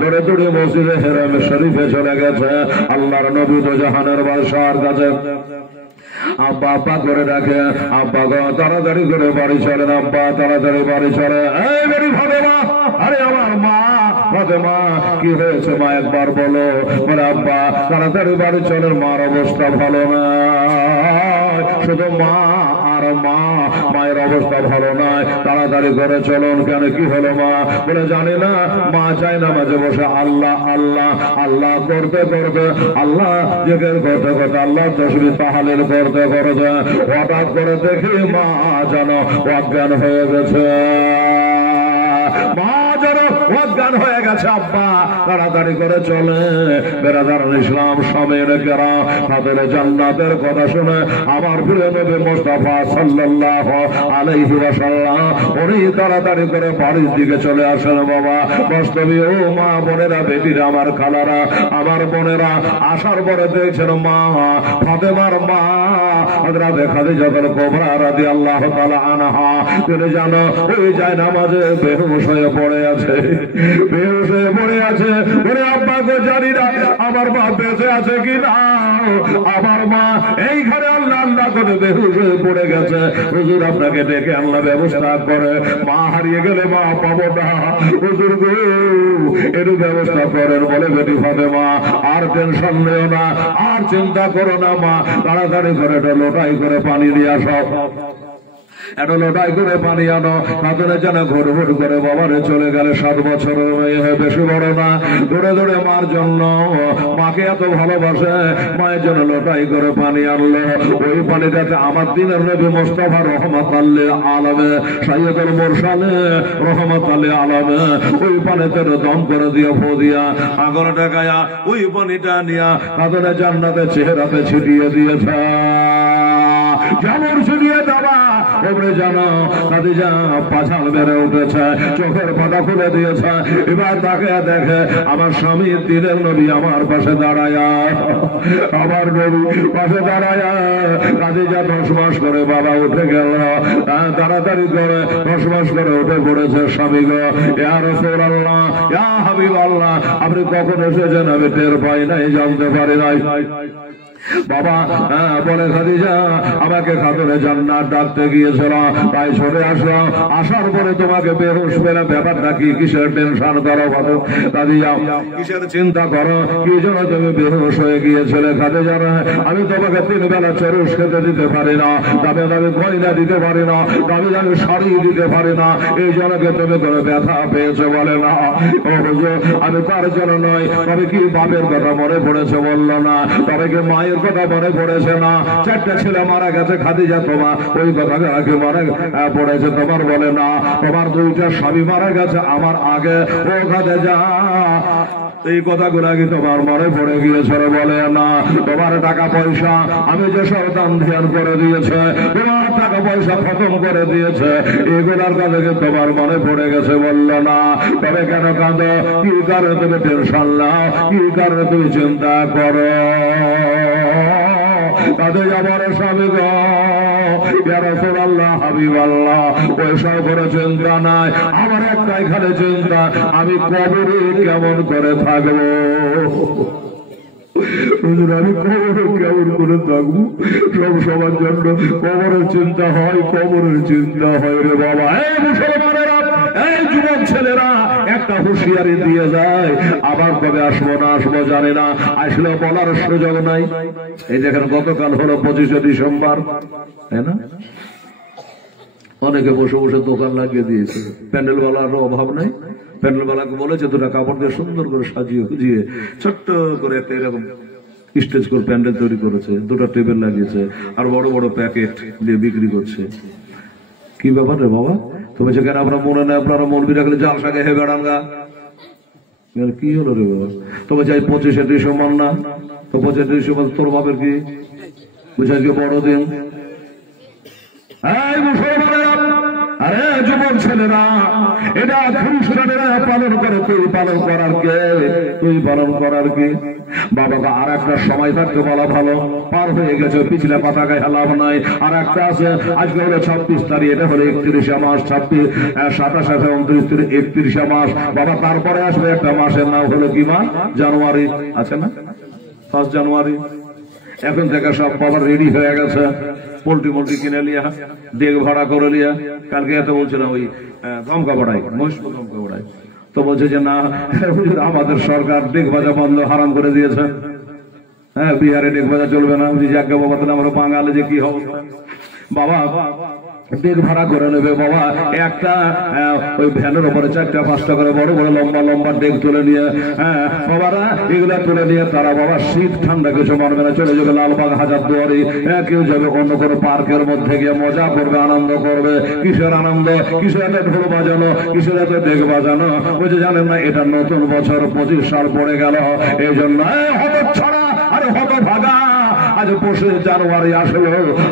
দৌড়ে দৌড়ে মসজিদে হেরামে শরীফে চলে গেছে আল্লাহর নবী তো জাহানের বাদশাহর কাছে। আব্বা আব্বা করে ডাকে, আব্বা গো তাড়াতাড়ি করে বাড়ি চলেন, আব্বা তাড়াতাড়ি বাড়ি চলে। এই বেরি ফাতেমা, আরে আমার মা ফাতেমা, কি হয়েছে মা একবার বলো। বলে আব্বা তাড়াতাড়ি বাড়ি চলেন, মার অবস্থা ভালো না। শুধু মা আর মা, মায়ের অবস্থা ভালো নয়, তাড়াতাড়ি করে চলুন। কেন, কি হলো মা? বলে জানি না। মা চাই না মাঝে বসে আল্লাহ আল্লাহ আল্লাহ করতে করতে, আল্লাহ জিকির করতে করতে, আল্লাহ তাসবিহ তাহলিল করতে করতে হঠাৎ করে দেখি মা যেন অজ্ঞান হয়ে গেছে। মা যেন অজ্ঞান হয়ে গেছে। আব্বা তাড়াতাড়ি করে চলে। বেরাদার ইসলাম স্বামীর কেরা তাদের জান্নাতের কথা শুনে আমার প্রিয় নবী মুস্তাফা সাল্লাল্লাহু আলাইহি ওয়াসাল্লাম উনি তাড়াতাড়ি করে বাড়ির দিকে চলে আসেন। বাবা বাস্তবে ও মা বোনেরা, বেটিরা, আমার খালারা, আমার বোনেরা, আসার পরে দেখছেন মা ফাতেমার মা হযরতে খাদিজাতুল কুবরা রাদিয়াল্লাহু তাআলা আনহা, তিনি জানো ওই যায় নামাজে বেহুশ হয়ে পড়ে আছে, বেহুশ হয়ে পড়ে আছে। ওরে আব্বা গো জানি না আমার মা বেঁচে আছে কিনা। আমার মা এই ঘরে আল্লাহ আল্লাহ করে বেহুশ হয়ে পড়ে গেছে। হুজুর আপনাকে ডেকে আল্লাহ ব্যবস্থা করে, মা হারিয়ে গেলে মা পাবো না, হুজুর গো এর ব্যবস্থা করেন। বলে বেটি ফাতেমা আর টেনশন নেও না, আর চিন্তা করো না মা, তাড়াতাড়ি করে লোটাই করে পানি নিয়ে আসো। এত লড়াই করে পানি আনো, তাদের যেন ঘুর ঘুর করে বাবারে চলে গেলে 7 বছরের মেয়ে, বেশি বড় না, দৌড়ে দৌড়ে মার জন্য, মাকে এত ভালোবাসে, মায়ের জন্য লড়াই করে পানি আনলো। ওই পানিটাতে আমার দিনের নবী মুস্তাফা রহমত আলমে সাইয়্যিদুল মুরসালে রহমত আলমে ওই পানিতে দম করে দিয়ে ফো দিয়া আগুন টাকায়া ওই পানিটা নিয়া তাদের জান্নাতে চেহারাতে ছিটিয়ে দিয়েছে। যেমন ছিটিয়ে দেওয়া ওপরে জানো খাদিজা পাছাল বেড়ে উঠেছে, চোখের পাতা খুলে দিয়েছে। এবার তাকে দেখে আমার স্বামী দিনের নবী আমার পাশে দাঁড়ায়া, আমার নবী পাশে দাঁড়ায়া। খাদিজা 10 মাস করে বাবা উঠে গেল, তাড়াতাড়ি করে 10 মাস করে উঠে পড়েছে। স্বামী গো, ইয়া রাসূলুল্লাহ, ইয়া হাবিবাল্লাহ, আপনি কখন এসেছেন আমি টের পাই নাই, জানতে পারি নাই। বাবা বলে খাদিজা আমাকে খাতুনে জান্নাত ডাকতে গিয়েছিল, তাই চলে আসলাম। আসার পরে তোমাকে বেহুশ পেলে ব্যাপারটা কি, কিসের টেনশন করো বলো খাদিজা, কিসের চিন্তা করো, কি জন্য তুমি বেহুশ হয়ে গিয়েছিলে? খাদিজা আমি তোমাকে 3 বেলা চরুষ খেতে দিতে পারি না, দামে দামে গয়না দিতে পারি না, দামি দামি শাড়ি দিতে পারি না, এই জনকে তুমি কোনো ব্যথা পেয়েছো? বলে না আমি তার জন্য নয়, তবে কি বাপের কথা মনে পড়েছে? বললো না। তবে কি মায়ের কথা মনে পড়েছে? না। 4টা ছেলে মারা গেছে খাদিজা, তোমার ওই কথা আগে মনে পড়েছে তোমার? বলে না। তোমার 2টা স্বামী মারা গেছে আমার আগে, ও খাদিজা এই কথাগুলো কি তোমার মনে পড়ে গিয়েছে? বলে না। তোমার টাকা পয়সা আমি যে সব দান ধ্যান করে দিয়েছে, তোমার টাকা পয়সা খতম করে দিয়েছে, এগুলার কাছে তোমার মনে পড়ে গেছে? বললো না। তবে কেন কাঁদো? কি কারণে তুমি টেনশন নাও? কি কারণে তুমি চিন্তা করো? তাদের আমার স্বামী গো, ইয়া রাসূলুল্লাহ, হাবিবাল্লাহ, ওইসব করে চিন্তা নাই, আমার একটা এখানে চিন্তা, আমি কবরে কেমন করে থাকবো? আমি কবরে কেমন করে থাকবো? সব সবার জন্য কবরের চিন্তা হয়, কবরের চিন্তা হয় রে বাবা। এই মুসলমানেরা, এই যুবক ছেলেরা, একটা হুঁশিয়ারি দিয়ে যায়, আবার কবে আসবো না আসবো জানে না, আসলে বলার সুযোগ নাই। এই দেখেন গতকাল হলো 25শে ডিসেম্বর, তাই না? অনেকে বসে বসে দোকান লাগিয়ে দিয়েছে, প্যান্ডেলওয়ালারও অভাব নাই। প্যান্ডেলওয়ালাকে বলেছে 2টা কাপড় দিয়ে সুন্দর করে সাজিয়ে খুঁজিয়ে ছোট্ট করে একটা এরকম স্টেজ করে প্যান্ডেল তৈরি করেছে, 2টা টেবিল লাগিয়েছে, আর বড় বড় প্যাকেট দিয়ে বিক্রি করছে। কি ব্যাপার রে বাবা? তুমি যেখানে আপনার মনে নেই, আপনারা মৌলবি রাখলে জাল সাগে হে বেড়াঙ্গা, কি হলো রে বাবা? তবে চাই 25শে ডিসেম্বর না তো 25শে ডিসেম্বর তোর বাপের কি বুঝাই বড়দিন? আরে যুবক ছেলেরা, এটা খ্রিস্টানেরা পালন করে, তুই পালন করার কে? তুই পালন করার কে? বাবাকে আর একটা সময় থাকতে বলা ভালো, পার হয়ে গেছে, পিছলে পাতাকায় লাভ নাই। আর একটা আছে, আজকে হলো 26 তারিখ, এটা হলো 31শে মাস, 26, 27, 29, 31শে মাস। বাবা তারপরে আসবে একটা মাসের নাম হলো কি মাস? জানুয়ারি, আছে না? 1 জানুয়ারি। এখন থেকে সব বাবা রেডি হয়ে গেছে, পোল্ট্রি কিনে লিয়া, ডেক ভাড়া করে লিয়া। কালকে এত বলছিলাম ওই ধমকা বাড়াই, মহিষপুর ধমকা বাড়াই, তো বলছে যে না, আমাদের সরকার ডেক বাজা বন্ধ হারাম করে দিয়েছে। হ্যাঁ, বিহারে ডেক বাজা চলবে না। যাকে বাবা, তাহলে আমরা বাঙালি যে কি হবে? বাবা ডেক ভাড়া করে নেবে বাবা, একটা ওই ভ্যানের উপরে 4টা 5টা করে বড় বড় লম্বা লম্বা ডেক তুলে নিয়ে, হ্যাঁ বাবারা এগুলা তুলে নিয়ে তারা বাবা শীত ঠান্ডা কিছু মানবে না, চলে যাবে লালবাগ, হাজারদুয়ারি, কেউ যাবে অন্য কোনো পার্কের মধ্যে গিয়ে মজা করবে, আনন্দ করবে। কিসের আনন্দ? কিসের এত ঢোল বাজানো, কিসের এত ডেক বাজানো? বুঝে জানেন না এটা নতুন বছর 25 সাল পড়ে গেল, এই জন্য হত ছাড়া আরে হত ভাগা, আজ 25 জানুয়ারি আসলো,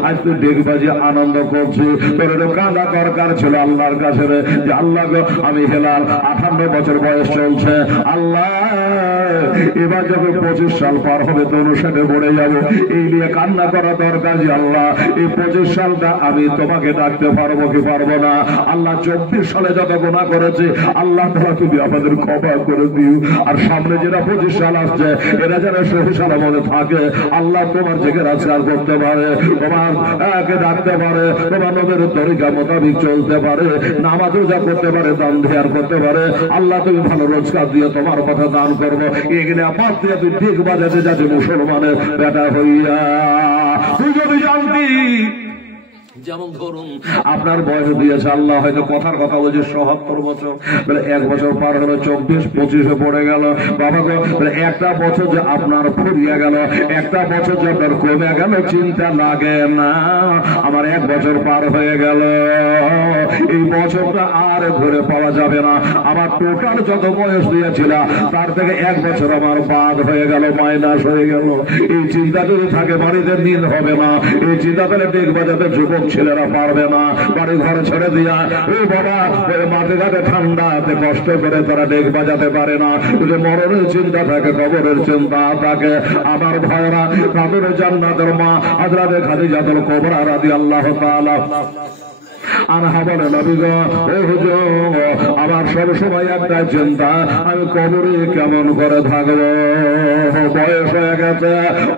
আজ তুই ডেক বাজিয়ে আনন্দ করছি। তোর কাঁদা দরকার ছিল আল্লাহর কাছে যে আল্লাহ গো, আমি হেলাল 58 বছর বয়স চলছে, আল্লাহ এবার যখন 25 সাল পার হবে তো 59 পড়ে যাবো, এই নিয়ে কান্না করা দরকার যে আল্লাহ এই 25 সালটা আমি তোমাকে ডাকতে পারবো কি পারবো না? আল্লাহ 24 সালে যত গুনাহ করেছে আল্লাহ তাআলা তুমি আমাদের ক্ষমা করে দিও। আর সামনে যেটা 25 সাল আসছে, এরা যেন সহি সালামতে থাকে, আল্লাহ তোমার জেগে রাখার করতে পারে, তোমার একে ডাকতে পারে, তোমার নবীর তরিকা মোতাবেক চলতে পারে, নামাজ রোজা করতে পারে, দান ধ্যান করতে পারে। আল্লাহ তুমি ভালো রোজগার দিয়ে তোমার কথা দান করবো, এগুলো আপাত দিয়ে তুই ঠিক বাজাতে যাচ্ছে মুসলমানের বেটা হইয়া। তুই যদি জানতি যেমন ধরুন আপনার বয়স দিয়েছে আল্লাহ, হয়তো কথার কথা বলছে ৭৭ বছর, বলে 1 বছর পার হলো 24-25 পড়ে গেল। বাবা গো, একটা বছর যে আপনার ফুরিয়ে গেল, একটা বছর যে আপনার কমে গেল, চিন্তা লাগে না। আমার 1 বছর পার হয়ে গেল, এই বছরটা আর ঘুরে পাওয়া যাবে না। আমার টোটাল যত বয়স দিয়েছিল তার থেকে 1 বছর আমার বাদ হয়ে গেল, মাইনাস হয়ে গেল। এই চিন্তা যদি থাকে বাড়িতে নীল হবে না, এই চিন্তা তাহলে ডেক বাজাতে যুবক ছেলেরা পারবে না। বাড়ি ঘরে ছেড়ে দিয়া ও বাবা ওই মাঠে ঘাটে ঠান্ডাতে কষ্ট করে তারা ডেক বাজাতে পারে না। যদি মরণের চিন্তা থাকে, কবরের চিন্তা থাকে, আমার ভাইরা তাদের জান্নাতের মা হযরত খাদিজাতুল কুবরা রাদিয়াল্লাহু তাআলা আনহা বলে, নবী গো, ও হুজুর, আমার সবসময় একটা চিন্তা, আমি কবরে কেমন করে থাকবো। বয়স হয়ে গেছে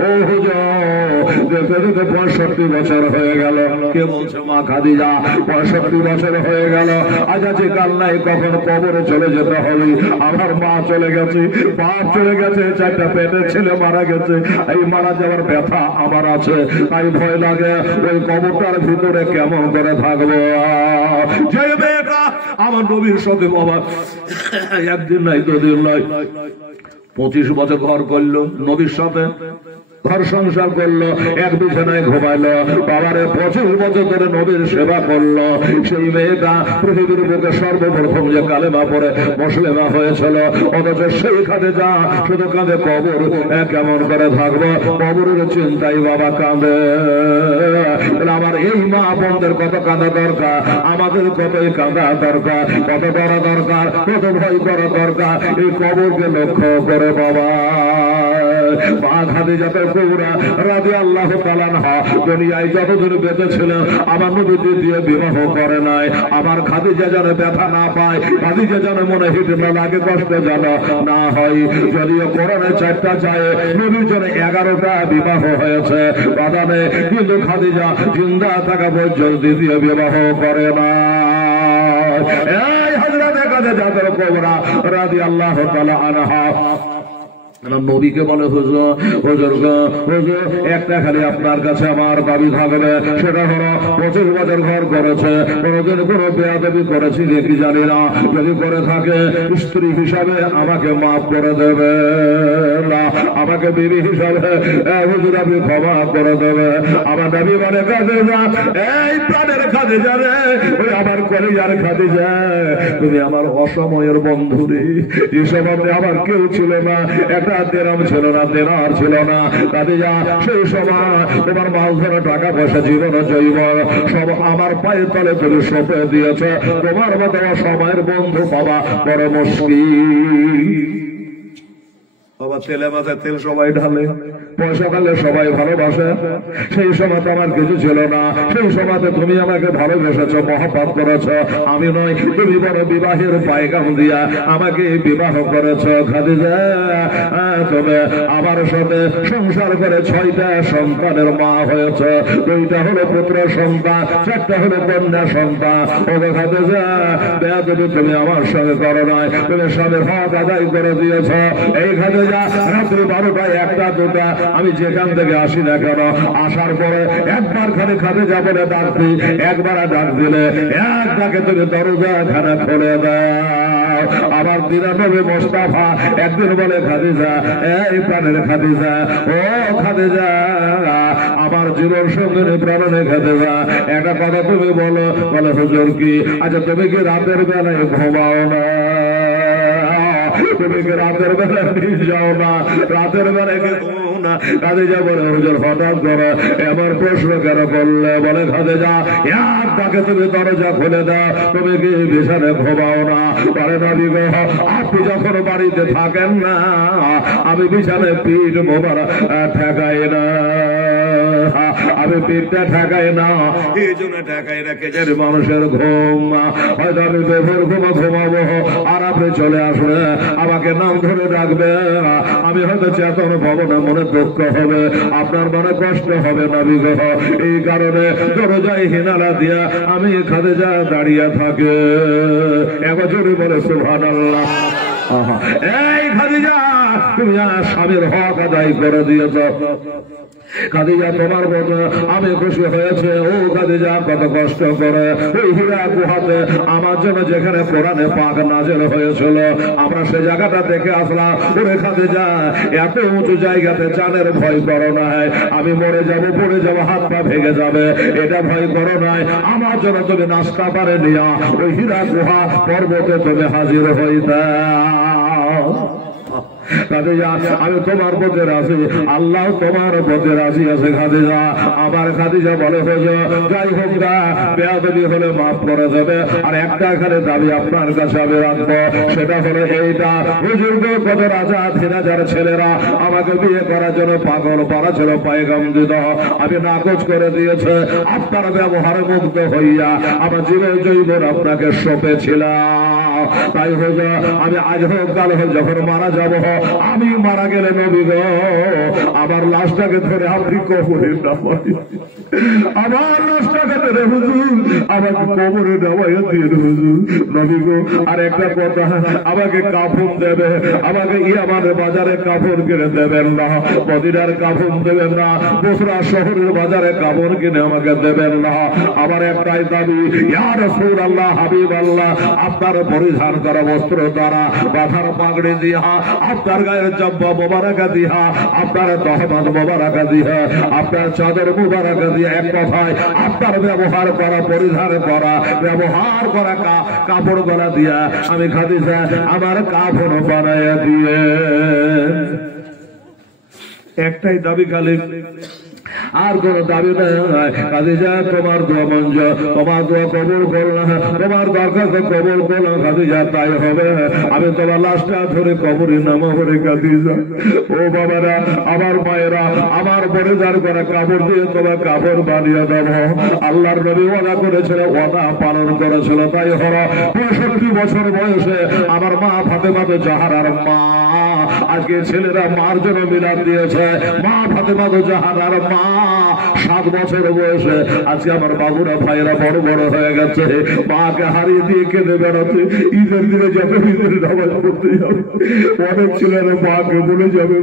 ও হুজুর, দেখতে দেখতে 65 বছর হয়ে গেল। কে বলছে? মা খাদিজা। 65 বছর হয়ে গেল, আজ আছে কাল নাই, কখন কবরে চলে যেতে হবে। আমার মা চলে গেছে, বাপ চলে গেছে, 4টা পেটের ছেলে মারা গেছে, এই মারা যাওয়ার ব্যথা আমার আছে। তাই ভয় লাগে ওই কবরটার ভিতরে কেমন করে থাকবো। যে মেয়েটা আমার নবীর সাথে বাবা একদিন নাই, 2 দিন নয়, 25 বছর ঘর করলো, নবীর সাথে ঘর সংসার করলো, এক বিছানায় ঘুমাইলো, বাবারে 25 বছর ধরে নবীর সেবা করলো। সেই মেয়েটা পৃথিবীর বুকে সর্বপ্রথম যে কালেমা পড়ে মুসলিমা হয়েছিল, অথচ সেই খাদিজা শুধু কাঁদে কবর কেমন করে থাকবো, কবরের চিন্তাই বাবা কাঁদে। আমার এই মা বোনদের কত কাঁদা দরকার, আমাদের কতই কাঁদা দরকার, কত করা দরকার, কত ভয় করা দরকার এই কবরকে লক্ষ্য করে বাবা। মা খাদিজাতুল কুবরা রাদিয়াল্লাহু তাআলা আনহা দুনিয়ায় যতদিন বেঁচে ছিলেন আমার নবী দিয়ে বিবাহ করে নাই। আমার খাদিজা যেন ব্যথা না পায়, খাদিজা যেন মনে হিট না লাগে, কষ্ট যেন না হয়। যদিও কোরআনে 4টা যায়, নবীর জন্য 11টা বিবাহ হয়েছে বাদানে, কিন্তু খাদিজা জিন্দা থাকা পর্যন্ত দ্বিতীয় বিবাহ করে না। এই হযরত খাদিজাতুল কুবরা রাদিয়াল্লাহু তাআলা আনহা নবীকে বলে, হুজুর হুজুর হুজুর, একটা খালি আপনার কাছে আমার দাবি থাকবে, সেটা হলো 25 বছর ঘর করেছে, কোনদিন কোনো বেয়াদবি করেছি নাকি জানি না, যদি করে থাকে স্ত্রী হিসাবে আমাকে মাফ করে দেবে, আমাকে বিবি হিসাবে হুজুর আপনি ক্ষমা করে দেবে। আমার দাবি মানে খাদিজা, এই প্রাণের খাদিজা রে, ওই আমার কলিজার খাদিজা, তুমি আমার অসময়ের বন্ধু রে, যে সময় আমার কেউ ছিল না, একটা দেরাম ছিল না, দেনার ছিল না। খাদিজা সেই সময় তোমার মাছ ধরা টাকা পয়সা জীবন জৈব সব আমার পায়ের তলে তুমি সঁপে দিয়েছ। তোমার মতো সময়ের বন্ধু পাওয়া বড় মুশকিল। বাবা তেলে মাথায় তেল সবাই ঢালে, পয়সা ঢালে সবাই ভালোবাসে। সেই সময় তো আমার কিছু ছিল না, সেই সময় তুমি আমাকে ভালোবেসেছ, মহব্বত করেছ। আমি নয়, তুমি বড় বিবাহের পায়গাম দিয়া আমাকে বিবাহ করেছ। খাদিজা তুমি আমার সাথে সংসার করে 6টা সন্তানের মা হয়েছ। 2টা হলো পুত্র সন্তান, 4টা হলো কন্যা সন্তান। ও খাদিজা, বেয়াদবি তুমি আমার সঙ্গে করো নাই, তুমি স্বামীর হক আদায় করে দিয়েছ। এই খাদিজা রাত্রি 12টা, 1টা, 2টা আমি যেখান থেকে আসি না কেন, আসার পরে একবার খালি খাদিজা বলে ডাক দিই, একবার ডাক দিলে এক ডাকে তুমি দরজা খানা খুলে দাও। আমার দিনানবী মোস্তাফা একদিন বলে, খাদিজা, এই প্রাণের খাদিজা, ও খাদিজা, আমার জীবন সঙ্গে প্রাণে খাদিজা, একটা কথা তুমি বলো। বলে, হুজুর কি? আচ্ছা তুমি কি রাতের বেলায় ঘুমাও না? তুমি কি রাতের বেলা যাও না? রাতের বেলায় কি ঘুমাও না? খাদিজা বলে, হুজুর হঠাৎ করে এমন প্রশ্ন কেন করলে? বলে, খাদিজা, এক ডাকে তুমি দরজা খুলে দাও, তুমি কি বিছানে ঘুমাও না? বলে, নবী গো, আপনি যখন বাড়িতে থাকেন না, আমি বিছানে পিঠ মোবারক ঠেকাই না, আমি পিঠটা ঠেকাই না, এই জন্য ঠেকাই না কেজের মানুষের ঘুম। হয়তো আমি বেভোর ঘুমাবো, আর আপনি চলে আসবে, আমাকে নাম ধরে ডাকবে, আমি হয়তো চেতন হবো না, মনে দুঃখ হবে, আপনার মনে কষ্ট হবে। নবী গো, এই কারণে দরজায় হিনালা দিয়া আমি খাদিজা দাঁড়িয়ে থাকে। একজনই বলে সুবহানাল্লাহ। এই খাদিজা, তুমি স্বামীর হক আদায় করে দিয়েছ। খাদিজা তোমার মতো আমি খুশি হয়েছে। ও খাদিজা কত কষ্ট করে ওই হীরা গুহাতে আমার জন্য যেখানে কোরআনে পাক নাযিল হয়েছিল আমরা সে জায়গাটা দেখে আসলাম। ওরে খাদিজা এত উঁচু জায়গাতে জানের ভয় করো না, আমি মরে যাব, পড়ে যাব, হাত পা ভেঙে যাবে, এটা ভয় করো না। আমার জন্য তুমি নাস্তা পারে নিয়া ওই হীরা গুহা পর্বতে তুমি হাজির হইতে। আমি তোমার পথে রাজি, আল্লাহ তোমার পথে রাজি আছে খাদিজা। আবার খাদিজা বলে যাই হোক না, বেয়াদবি হলে মাফ করে দেবে। আর একটা এখানে দাবি আপনার কাছে আমি রাখবো, সেটা হলো এইটা, হুজুর কত রাজা ফিরাজার ছেলেরা আমাকে বিয়ে করার জন্য পাগল পারা ছিল, পায়গাম দিত, আমি নাকচ করে দিয়েছে। আপনার ব্যবহারে মুগ্ধ হইয়া আমার জীবন জৈবন আপনাকে সঁপেছিলাম। তাই হোক আমি আজ হোক কাল হোক যখন মারা যাব, আমি মারা গেলে নবী গো আমার লাশটাকে ধরে আপনি কবরে নামাই, আমার লাশটাকে ধরে হুজুর আমাকে কবরে নামাইয়া দিয়ে হুজুর নবী গো। আর একটা কথা, আমাকে কাফন দেবে, আমাকে ইয়ামানের বাজারে কাপড় কিনে দেবেন না, মদিনার কাপড় দেবেন না, বসরা শহরের বাজারে কাপড় কিনে আমাকে দেবেন না। আমার একটাই দাবি, ইয়া রাসূলুল্লাহ হাবিব আল্লাহ, আপনার পরিধান করা বস্ত্র দ্বারা, মাথার পাগড়ি দিয়া, আপনার গায়ের জব্বা মোবারকা দিয়া, আপনার তহমত মোবারকা দিয়া, আপনার চাদর মোবারকা দিয়া, এক কথায় আপনার ব্যবহার করা, পরিধান করা, ব্যবহার করা কাপড় গলা দিয়া আমি খাদিজা আমার কাফন বানাইয়া দিয়ে। একটাই দাবি খালি, আর কোন দাবি নাই। খাদিজা তোমার দোয়া মঞ্জুর, তোমার দোয়া কবুল করলাম, তোমার দরখাস্ত কবুল করলাম খাদিজা, তাই হবে। আমি তোমার লাশটা ধরে কবরে নামাবো রে খাদিজা। ও বাবারা, আমার মায়েরা, আমার পরিধান করা কাপড় দিয়ে তোমার কাপড় বানিয়ে দেব। আল্লাহর নবী ওয়াদা করেছিল, ওয়াদা পালন করেছিল। তাই হলো 65 বছর বয়সে আমার মা ফাতেমা জাহরার মা, আজকে ছেলেরা মার জন্য মিলাদ দিয়েছে, মা ফাতেমা জাহরার মা 7 বছর বয়সে আজকে আমার বাবুরা ভাইরা বড় বড় হয়ে গেছে, মাকে হারিয়ে দিয়ে কেঁদে বেড়াচ্ছে। ঈদের দিনে যাবে, ঈদের নামাজ পড়তে যাবে, অনেক ছেলেরা মাকে বলে যাবে,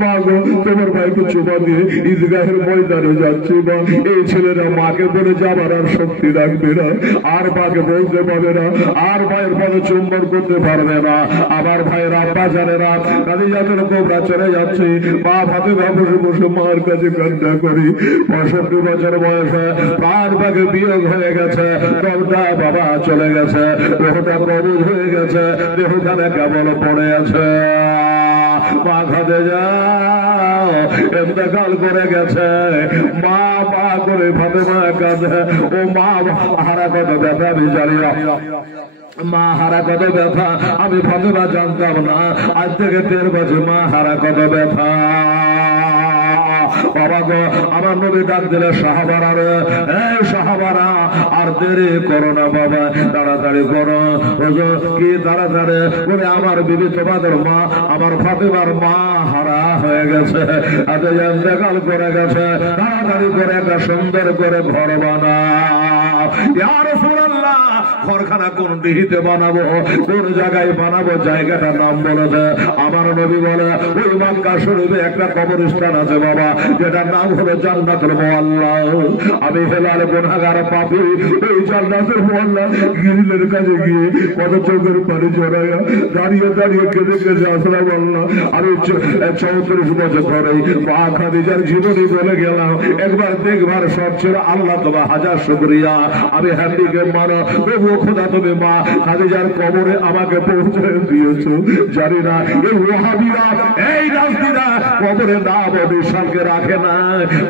মা গো তোমার ভাইকে চুমা দিয়ে ঈদগাহের ময়দানে যাচ্ছে, মা। এই ছেলেরা মাকে বলে যাবার আর শক্তি রাখবে না, আর মাকে বলতে পারবে না, আর ভাইয়ের পদে চুম্বন করতে পারবে না। আমার ভাইয়েরা, আব্বা জানেরা, খাদিজাতুল কুবরা চলে যাচ্ছে, মা ফাতেমা বসে বসে মার কাছে কান্না করি। 65 বছর বয়সে তার ভাগে বিয়োগ হয়ে গেছে, দলটা বাবা চলে গেছে, দেহটা কবজ হয়ে গেছে, দেহখানে কেবল পড়ে আছে। মা খাদিজা ইন্তেকাল করে গেছে, মা পা করে ফাতেমা কাঁদে। ও মা হারা কত ব্যথা আমি জানি না, মা হারা কত ব্যথা আমি ফাতেমা জানতাম না। আজ থেকে 13 বছর মা হারা কত ব্যথা। বাবা গো, আমার নবী ডাক দিলে সাহাবারা, এই সাহাবারা আর দেরি করো না বাবা, তাড়াতাড়ি করো। কি তাড়াতাড়ি করে? আমার বিবি তোমাদের মা, আমার ফাতেমার মা হারা হয়ে গেছে, আজ ইন্তেকাল করে গেছে, তাড়াতাড়ি করে একটা সুন্দর করে ঘর বানাও। ইয়া রাসূলুল্লাহ, ঘরখানা কোন দিহিতে বানাবো, কোন জায়গায় বানাবো, জায়গাটার নাম বলে দে। আমার নবী বলে, ওই মক্কা শরীফে একটা কবরস্থান আছে বাবা, যেটার নাম হলো জান্নাতুল মুআল্লা। আমি হেলাল গুনাহগার পাপী, এই জান্নাতুল মুআল্লা গিরিলের কাছে গিয়ে কত চোখের পানি জড়াইয়া দাঁড়িয়ে দাঁড়িয়ে কেঁদে কেঁদে আসলাম আল্লাহ। আমি 34 বছর ধরে মা খাদিজার জীবনী বলে গেলাম, একবার দেখবার সব ছিল। আল্লাহ তোমার হাজার শুকরিয়া, আমি হ্যান্ডিক্যাপ মানো, তবুও খোদা তুমি মা খাদিজার কবরে আমাকে পৌঁছে দিয়েছো। জানি না এই ওয়াহাবিরা, এই রাজনীতিরা কবরে না বিশ্বাসকে রাখে না,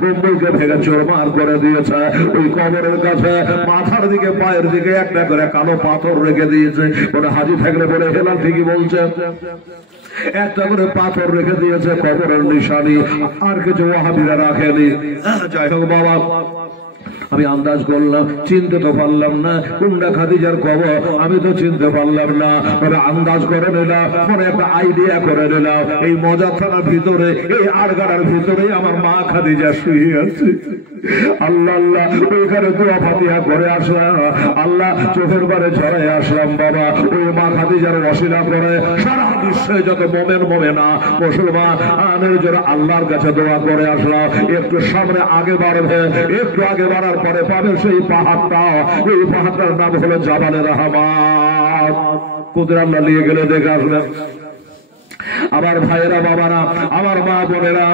মুম্বইকে ভেঙে চোরমার করে দিয়েছে। ওই কবরের কাছে মাথার দিকে পায়ের দিকে একটা করে কালো পাথর রেখে দিয়েছে। ওটা হাজি থাকলে বলে হেলাল ঠিকই বলছে, একটা করে পাথর রেখে দিয়েছে কবরের নিশানি, আর কিছু ওয়াহাবিরা রাখেনি। যাই হোক বাবা, আমি আন্দাজ করলাম, চিনতে তো পারলাম না কোনটা খাদিজার কবর, আমি তো চিনতে পারলাম না, তবে আন্দাজ করে নিলাম, মনে একটা আইডিয়া করে নিলাম। এই মজার থানার ভিতরে, এই আড়গাড়ার ভিতরে আমার মা খাদিজা শুয়ে আছে। আল্লাহ আল্লাহ ওইখানে দোয়া ফাতিহা করে আসলাম, আল্লাহ চোখের বারে ছড়াই আসলাম বাবা। ওই মা খাদিজার ওসিলা করে সারা বিশ্বে যত মোমেনা মুসলমানের জন্য আল্লাহর কাছে দোয়া করে আসলাম। একটু সামনে আগে বাড়বে, একটু আগে বাড়ার পরে পাবে সেই পাহাড়টা, এই পাহাড়টার নাম হলো জাবালে রহমান। কোথায় আল্লাহ নিয়ে গেলে দেখে আসলেন। আমার ভাইয়েরা বাবারা, আমার মা বোনেরা,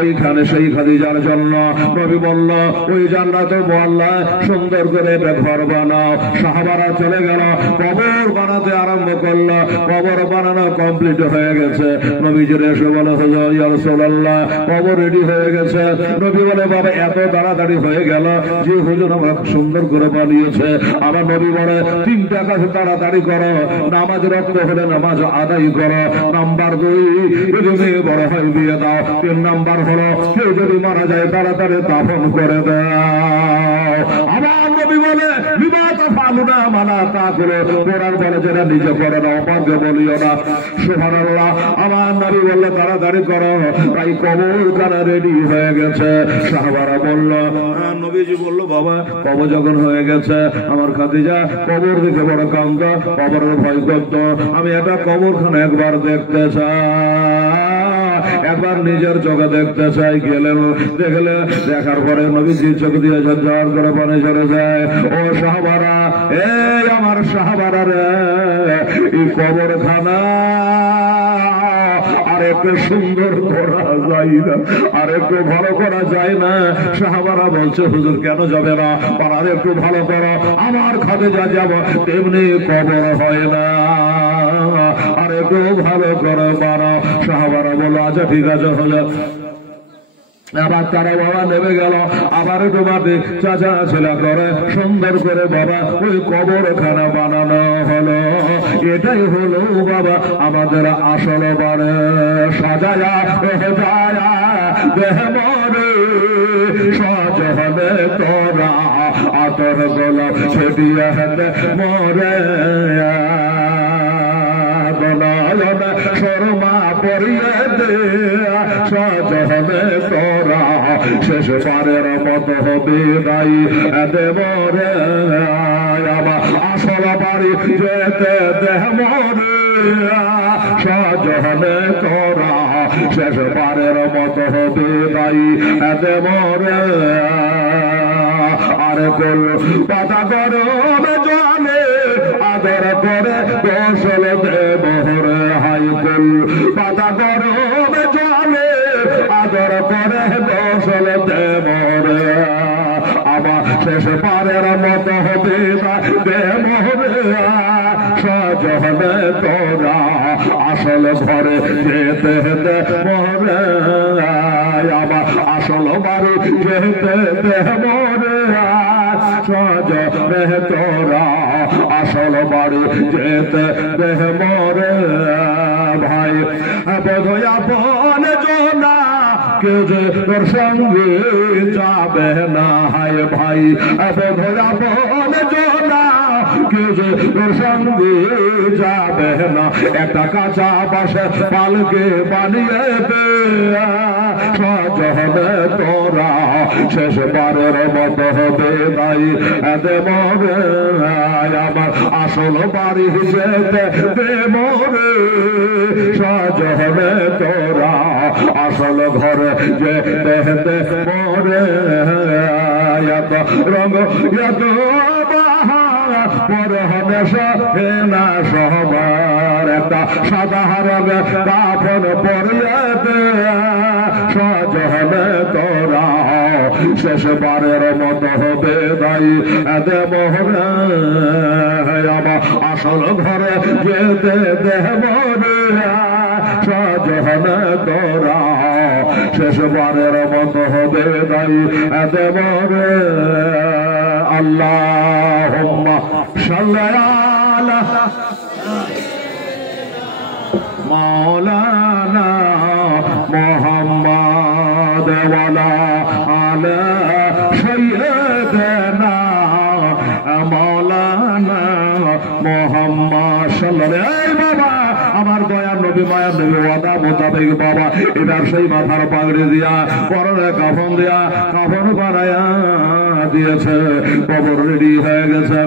ওইখানে সেই খাদিজার জন্য নবী বলল ওই জান্নাতের মোয়াল্লা সুন্দর করে একটা ঘর বানাও। সাহাবারা চলে গেল, কবর বানাতে আরম্ভ করলো। কবর বানানো কমপ্লিট হয়ে গেছে। নবীজির এসে বলে হুজুর ইয়া রাসূলুল্লাহ কবর রেডি হয়ে গেছে। নবী বলে বাবা এত তাড়াতাড়ি হয়ে গেল যে হুজুর আমরা সুন্দর করে বানিয়েছে। আমার নবী বলে তিনটা কাজ তাড়াতাড়ি করো, নামাজ রক্ত হলে নামাজ আদায় করো। নাম্বার 2 যদি বড় হয় দিয়ে দাও। 3 নাম্বার হলো কেউ যদি মারা যায় তাড়াতাড়ি দাফন করে দাও। আমার নবী বলে বিবাদ ফালু না মানা তা করে কোরআন বলে যেটা নিজে করে না অপাকে বলিও না। সুবহানাল্লাহ। আমার নবী বললে তাড়াতাড়ি করো। তাই কবর কানা রেডি হয়ে গেছে। সাহাবারা বলল, নবীজি বলল বাবা কবর যখন হয়ে গেছে, আমার খাদিজা কবর দেখে বড় কান্দা, কবরের ভয় করত। আমি এটা কবরখানা একবার দেখতে একবার নিজের চোখে দেখতে চাই। গেলেন, দেখলে দেখার পরে নবীজির চোখ দিয়ে ঝরঝর করে পানি ঝরে যায়। ও সাহাবারা, এই আমার সাহাবারা রে, এই কবরখানা আর একটু সুন্দর করা যায় না, আর একটু ভালো করা যায় না? সাহাবারা বলছে হুজুর কেন যাবে না, আর একটু ভালো করো। আমার খাদিজা যাব তেমনি কবর হয় না, আর একটু ভালো করে বানাও। সাহাবারা বলো আচ্ছা ঠিক আছে হলো। আবার তারা বাবা নেমে গেল, আবার একটু মাটি চাচা ছেলা করে সুন্দর করে বাবা ওই কবরখানা বানানো হলো। এটাই হলো বাবা আমাদের আসল বাড়ে সাজায়া সাজায়া দেহ মরে সাজ হবে তোরা আতর গোলাপ ছেটিয়া মরে শর্মা পরিয়ে দে সাজ হবে তোরা শেষ পারের মতো হবে নাই দে মরে আমার আসল বাড়ি যেতে দেহ মরে সাজ হবে তোরা শেষ পারের মতো হবে নাই দে মরে। আর কোল পাতা গরমে জলে আদর করে গোসল দে মোহরে হাই কোল পাতা গরমে জলে আদর করে গোসল দে মোহরে আবার শেষ পারের মতো হবে দে মোহরে সাজ হবে তোরা আসল ঘরে যেতে দে মোহরে আবার আসল বাড়ি যেতে দে মোহরে সাজ দেহ তোরা আসল বাড়ি যেতে দেহ মোরে। ভাই বোধ আপন জোনা কেউ যে তোর সঙ্গে যাবে না, হায় ভাই বোধ আপন জোনা কেউ যে তোর সঙ্গে যাবে না। একটা কাঁচা বাসে পালকে বানিয়ে দে সাজ হবে তোরা শেষ বারের মতো হবে নাই দে মোরে আমার আসল বাড়ি যেতে দে মোরে সাজ হবে তোরা আসল ঘরে যেতে দে মোরে। এত রঙ এত পরে হবে না সবার একটা সাদা রঙে কাফন পরিয়ে দে সাজ হবে তোরা শেষ বারের মতো হবে নাই দে মোহরে আমার আসল ঘরে যেতে দে মোরে সাজ হবে তোরা শেষ বারের মতো হবে নাই দে মোরে। আল্লাহুম্মা সাল্লি আলা মাওলানা মুহাম্মদ ওয়ালা আলা সাইয়্যিদিনা মাওলানা মুহাম্মদ সাল্লাল্লাহু আলাইহি। বাবা আমার দয়া নবী মায়ের নবী ওয়াদা মোতাবেক বাবা এবার সেই মাথার পাগড়ি দিয়া পরনে কাফন দিয়া কাফন বানায়া দিয়েছে, কবর রেডি হয়ে গেছে।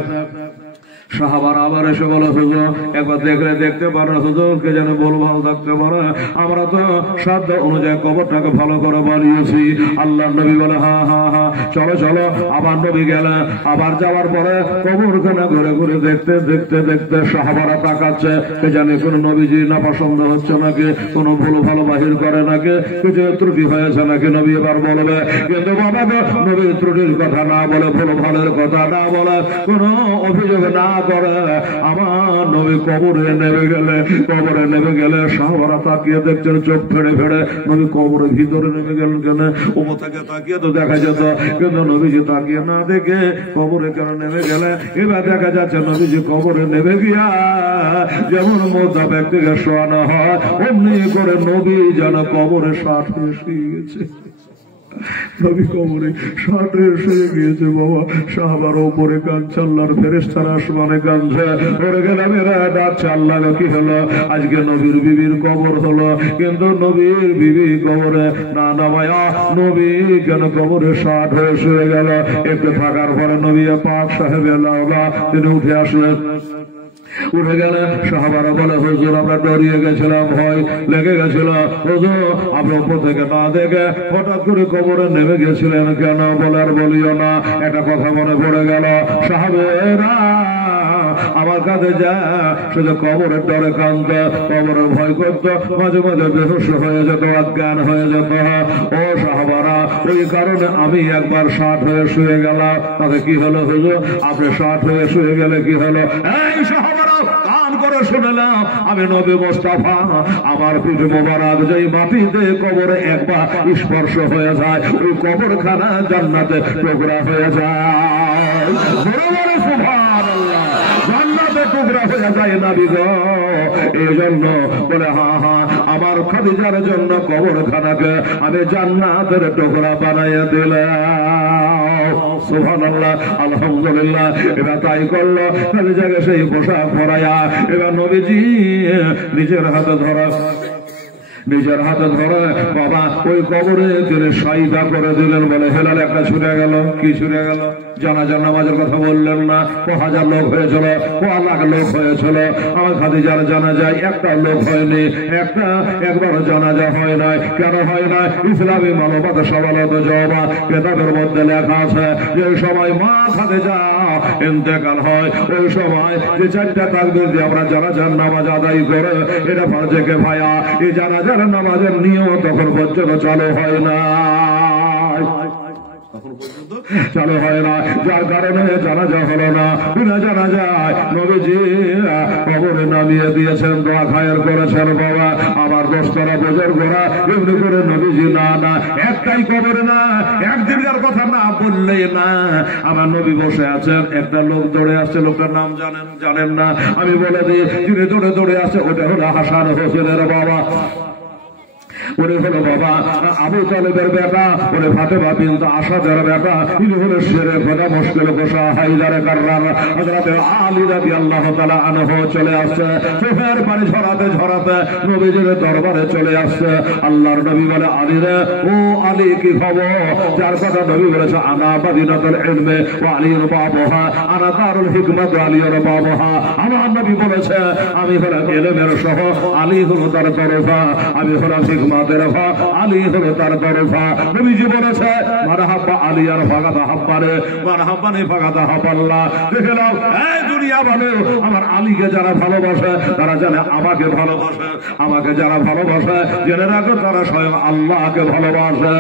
সাহাবার আবার এসে বলে হুজুর একবার দেখলে দেখতে পারো, হুজুর কে যেন বল ভালো থাকতে পারে, আমরা তো সাধ্য অনুযায়ী কবরটাকে ভালো করে বানিয়েছি। আল্লাহ নবী বলে হা হা হা চলো চলো। আবার নবী গেলে, আবার যাওয়ার পরে কবরখানা ঘুরে ঘুরে দেখতে দেখতে দেখতে সাহাবারা তাকাচ্ছে, কে জানে কোন নবীজি না পছন্দ হচ্ছে নাকি, কোন ভুল ভালো বাহির করে নাকি, কিছু ত্রুটি হয়েছে নাকি নবী এবার বলবে। কিন্তু বাবা নবী ত্রুটির কথা না বলে, ভুল ভালের কথা না বলে, কোন অভিযোগ না করে আমার নবী কবরে নেমে গেলে, কবরে নেমে গেলে সাহাবারা তাকিয়ে দেখছেন চোখ ফেড়ে ফেড়ে, নবী কবরের ভিতরে নেমে গেলেন কেন? ওমো থেকে তাকিয়ে তো দেখা যেত, কিন্তু নবীজি তাকিয়ে না দেখে কবরে কেন নেমে গেলে? এবার দেখা যাচ্ছে নবীজি কবরে নেমে গিয়া যেমন মোদ্দা ব্যক্তিকে শোয়ানো হয় অমনি করে নবী যেন কবরে 60 এসে গেছে। নবী কবরে 60 এসে গিয়েছে বাবা। সাহাবার উপরে কাঁদছে, আল্লাহর ফেরেশতারা আসমানে কাঁদছে, পড়ে গেলাম এরা ডাকছে আল্লাহ কি হলো? আজকে নবীর বিবির কবর হলো, কিন্তু নবীর বিবি কবরে না নামায়া নবী কেন কবরে 60 হয়ে শুয়ে গেল? একটু থাকার পরে নবী পাক সাহেব আল্লাহ তিনি উঠে আসলেন। উঠে গেলে সাহাবারা বলে হুজুর আমরা ডরিয়ে গেছিলাম, ভয় লেগে গেছিল হুজুর, আপনি উপর থেকে না দেখে হঠাৎ করে কবরে নেমে গেছিলেন কেন? বলার বলিও না। একটা কথা মনে পড়ে গেল, সাহাবেরা আমার কাছে যা শুধু কবরের ডরে কাঁদত, কবরের ভয় করত, মাঝে মাঝে বেহুশ হয়ে যেত, অজ্ঞান হয়ে যেত। ও সাহাবারা ওই কারণে আমি একবার 60 হয়ে শুয়ে গেলাম। তাতে কি হলো হুজুর? আপনি 60 হয়ে শুয়ে গেলে কি হলো? এই সাহাবারা কান করে শুনলাম, আমি নবী মুস্তাফা আমার পিঠ মোবারক যেই মাটিতে কবরে একবার স্পর্শ হয়ে যায়, ওই কবরখানা জান্নাতে টুকরা হয়ে যায়। সুবহানাল্লাহ, জান্নাতে টুকরা হয়ে যায় নবী গো। এই জন্য বলে হা হা আমার খাদিজার জন্য কবরখানাকে আমি জান্নাতের টুকরা বানাইয়া দিলাম। সুবহানাল্লাহ, আলহামদুলিল্লাহ। এবার তাই করলো, খাদিজাকে সেই পোশাক পরাইয়া এবার নবীজি নিজের হাতে ধরা, নিজের হাতে ধরে বাবা ওই কবরে তিনি সাইদা করে দিলেন। বলে হেলাল একটা ছুটে গেল। কি ছুটে গেল? জানাজার নামাজের কথা বললেন না? 1000 লোক হয়েছিল, 1 লাখ লোক হয়েছিল। আমার খাদিজার জানাজায় একটা লোক হয়নি, একবার জানাজা হয় নাই। কেন হয় নাই? ইসলামী মানবতা সমানত জবা কেতাবের মধ্যে লেখা আছে যে সময় মা খাদিজা ইন্তেকাল হয় ওই সময় যে 4টা তাকবীর দিয়ে আমরা জানাজার নামাজ আদায় করে, এটা ফারজে কিফায়া। এই জানাজার নামাজের নিয়ম তখন পর্যন্ত চালু হয় না, চালু হয় না, যার কারণে জানাজা হলো না। বিনা জানাজায় নবীজি কবরে নামিয়ে দিয়েছেন, দোয়া খায়ের করেছেন বাবা। আমার 10 তলা বুজুর্গরা এমনি করে নবীজি না না একটাই কবরে না, একদিনের কথা না বললেই না। আমার নবী বসে আছেন, একটা লোক দৌড়ে আসছে, লোকটার নাম জানেন না? আমি বলে দিই, যিনি দৌড়ে দৌড়ে আসছে ওটা হলো হাসান হোসেনের বাবা। উনি হলো বাবা আবু তালেবের বেটা, উনি ফাতেমা বিনত আসাদের বেটা, ইনি হলো শেরে খোদা মুশকিল গোসা হায়দার কাররার হযরত আলী রাদিয়াল্লাহু তাআলা আনহু চলে আসছে। চোখের পানি ঝরাতে ঝরাতে নবীজির দরবারে চলে আসছে। আল্লাহর নবী বলে আলী রে, ও আলী কি খবর? যার কথা নবী বলেছে আনা বাদিনাতুল ইলমে ওয়া আলীর বাবহা, আনা দারুল হিকমাত ওয়া আলীর বাবহা। আমার নবী বলেছে আমি হলাম ইলমের শহ, আলী হলো তার তরফা, আমি হলাম হিকমাতের ফা, আলী হলো তার তরফা। নবীজি বলেছে মারহাবা আলী আর ফাগাদা হাব্বারে, মারহাবানি ফাগাদা হাব্বাল্লাহ। দেখে নাও এই দুনিয়া বলে আমার আলীকে যারা ভালোবাসে তারা জানে আমাকে ভালোবাসে, আমাকে যারা ভালোবাসে জেনে রাখো তারা স্বয়ং আল্লাহকে ভালোবাসে।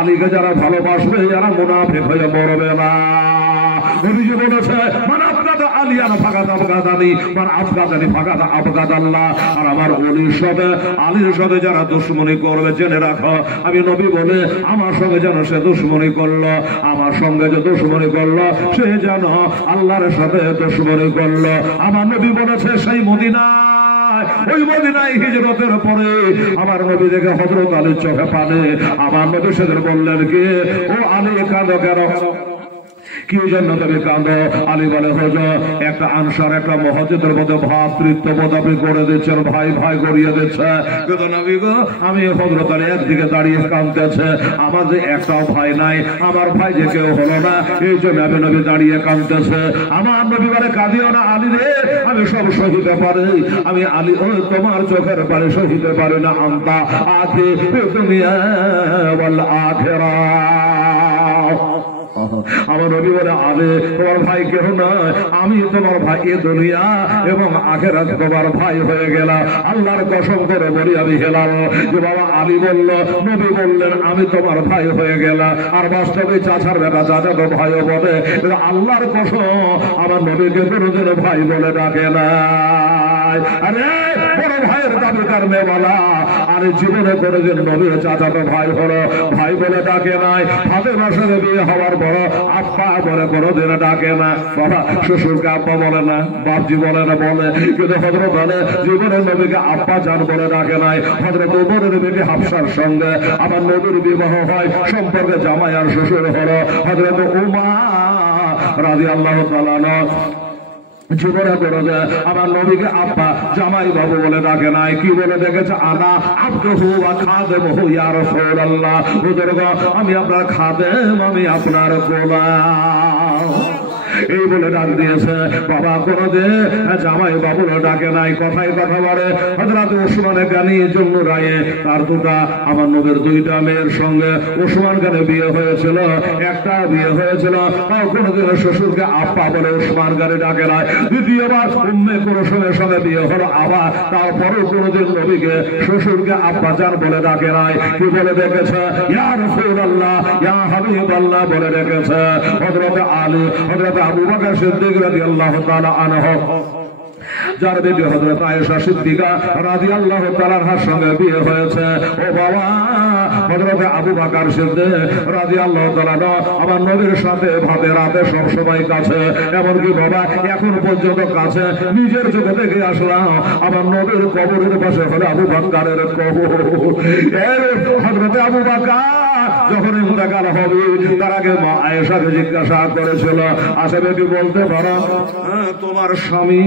আলীকে যারা ভালোবাসবে এরা মুনাফিক হয়ে মরবে না। নবীজি বলেছে মান আবগাদা আলিয়ান ফাগাদা আবগাদানি, মান আবগাদানি ফাগাদা আবগাদাল্লাহ। আর আমার ওলির সাথে আলীর সাথে যারা দুশমনি করবে জেনে রাখো আমি নবী বলে আমার সঙ্গে যেন সে দুশমনি করলো, আমার সঙ্গে যে দুশমনি করলো সে যেন আল্লাহর সাথে দুশমনি করলো। আমার নবী বলেছে সেই মদিনা, ওই মদিনায় হিজরতের পরে আমার নবী দেখে হযরত আলীর চোখে পানি। আমার নবী সেদিন বললেন কি ও আলী কাঁদো কেন? কি জন্য তুমি কাঁদো? আলী বলে হুজুর একটা আনসার একটা মসজিদের মধ্যে ভ্রাতৃত্ব বোধ আপনি করে দিচ্ছেন, ভাই ভাই করিয়ে দিচ্ছে, কিন্তু নবী গো আমি হযরত আলী একদিকে দাঁড়িয়ে কাঁদতেছে, আমার যে একটাও ভাই নাই, আমার ভাই যে কেউ হলো না, এই জন্য আমি নবী দাঁড়িয়ে কাঁদতেছে। আমার নবী বলে কাঁদিও না আলী রে, আমি সব সহিতে পারি, আমি আলী ওই তোমার চোখের পানি সহিতে পারি না, আন্তা আখি দুনিয়া ওয়াল আখিরা। আমার নবী বলে আলে তোমার ভাই কেউ নয়, আমি তোমার ভাই এ দুনিয়া এবং আখিরাত তোমার ভাই হয়ে গেল। আল্লাহর কসম করে বলি আমি হেলাল যে বাবা আলী বলল, নবী বললেন আমি তোমার ভাই হয়ে গেলাম। আর বাস্তবে চাচার বেটা চাচাতো ভাইও বলে, আল্লাহর কসম আমার নবীকে কোনোদিন ভাই বলে ডাকে না। আরে বড় ভাইয়ের দাবি কারণে বলা, আরে জীবনে কোনোদিন নবীর চাচাতো ভাই হলো ভাই বলে ডাকে নাই। ফাতেমার সাথে বিয়ে হওয়ার বড় আব্বা বলে কোনোদিন ডাকে না, বাবা শ্বশুরকে আব্বা বলে না, বাপজি বলে না, বলে কিন্তু হযরত বলে জীবনের নবীকে আব্বা জান বলে ডাকে নাই। হযরত ওমরের বেটি হাফসার সঙ্গে আমার নবীর বিবাহ হয়, সম্পর্কে জামাই আর শ্বশুর হলো হযরত উমর রাদিয়াল্লাহু তাআলা। জীবনে করে যায় আমার নবীকে আব্বা জামাই বাবু বলে ডাকে নাই, কি বলে ডেকেছে? আনা আব্দুহু ওয়া খাদেমুহু ইয়া রাসূলুল্লাহ, হুজুর গো আমি আপনার খাদেম, আমি আপনার গোলাম, এই বলে ডাক দিয়েছে। বাবা কোনদিন জামাই বাবুর ডাকে নাই। কথায় কথা বলে হযরত ওসমান গানি জন্নুরায়ে তার দুটা আমার নবীর দুইটা মেয়ের সঙ্গে ওসমান গানে বিয়ে হয়েছিল, একটা বিয়ে হয়েছিল কোনদিন শ্বশুরকে আব্বা বলে ওসমান গানে ডাকে নাই। দ্বিতীয়বার উম্মে কুলসুমের সঙ্গে বিয়ে হলো, আবার তারপরে কোনদিন নবীকে শ্বশুরকে আব্বা জান বলে ডাকে নাই। কি বলে ডেকেছে? ইয়া রাসূলুল্লাহ ইয়া হাবিবাল্লাহ বলে ডেকেছে। হযরত আলী হযরত আবু বকর সিদ্দিক রাদিয়াল্লাহু তাআলা আনহু যার বেটি হযরত আয়েশা সিদ্দিকা রাদিয়াল্লাহু তাআলার সঙ্গে বিয়ে হয়েছে। ও বাবা হযরত আবু বকর সিদ্দিক রাদিয়াল্লাহু তাআলা আমার নবীর সাথে ভাবে রাতে সব সময় কাছে, এমনকি বাবা এখন পর্যন্ত কাছে। নিজের চোখে দেখে আসলাম আমার নবীর কবরের পাশে হলো আবু বকরের কবর। হযরত আবু বকর যখন ইন্তেকাল হবে তার আগে মা আয়েশাকে জিজ্ঞাসা করেছিল, আচ্ছা বেটি বলতে পারো তোমার স্বামী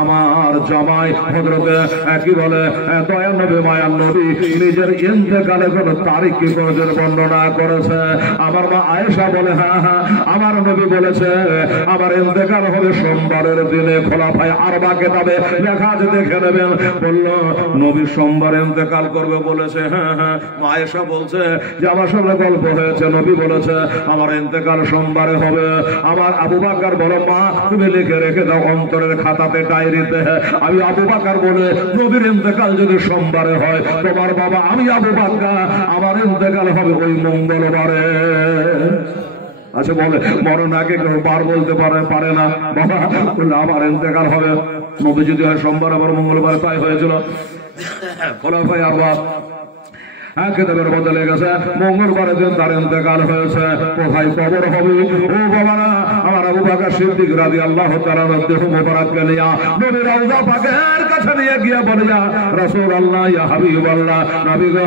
আমার জামাই হযরতে কি বলে দয়ার নবী মায়ার নবী নিজের ইন্তেকালের কোন তারিখ কি কোনদিন বর্ণনা করেছে? আমার মা আয়েশা বলে হ্যাঁ হ্যাঁ আমার নবী বলেছে আমার ইন্তেকাল হবে সোমবারের দিনে, খোলাফায়ে আরবা কিতাবে লেখা আছে দেখে নেবেন। বলল নবী সোমবার ইন্তেকাল করবে বলেছে? হ্যাঁ হ্যাঁ। মা আয়েশা বলছে যে আমার সঙ্গে গল্প হয়েছে, নবী বলেছে আমার ইন্তেকাল সোমবারে হবে। আমার আবু বকর বলো মা তুমি লিখে রেখে দাও অন্তরের খাতাতে ডায়েরিতে, আমি আবু বকর বলে নবীর ইন্তেকাল যদি সোমবারে হয়, তোমার বাবা আমি আবু বকর আমার ইন্তেকাল হবে ওই মঙ্গলবারে। আচ্ছা বলে মরণ আগে কেউ বার বলতে পারে না, বাবা আমার ইন্তেকাল হবে নবী যদি হয় সোমবার আবার মঙ্গলবারে, তাই হয়েছিল। খোলাফায়ে আরবা কেতাবের মধ্যে লেগেছে মঙ্গলবারের দিন তার ইন্তেকাল হয়েছে। কোথায় কবর হবে? ও বাবারা আমার আবু বকর সিদ্দিক রাদিয়াল্লাহু তাআলা দেহ মোবারককে নিয়ে নবীর রওজা পাকের কাছে নিয়ে গিয়ে বলে যা রাসূলুল্লাহ ইয়া হাবিবাল্লাহ, নবী গো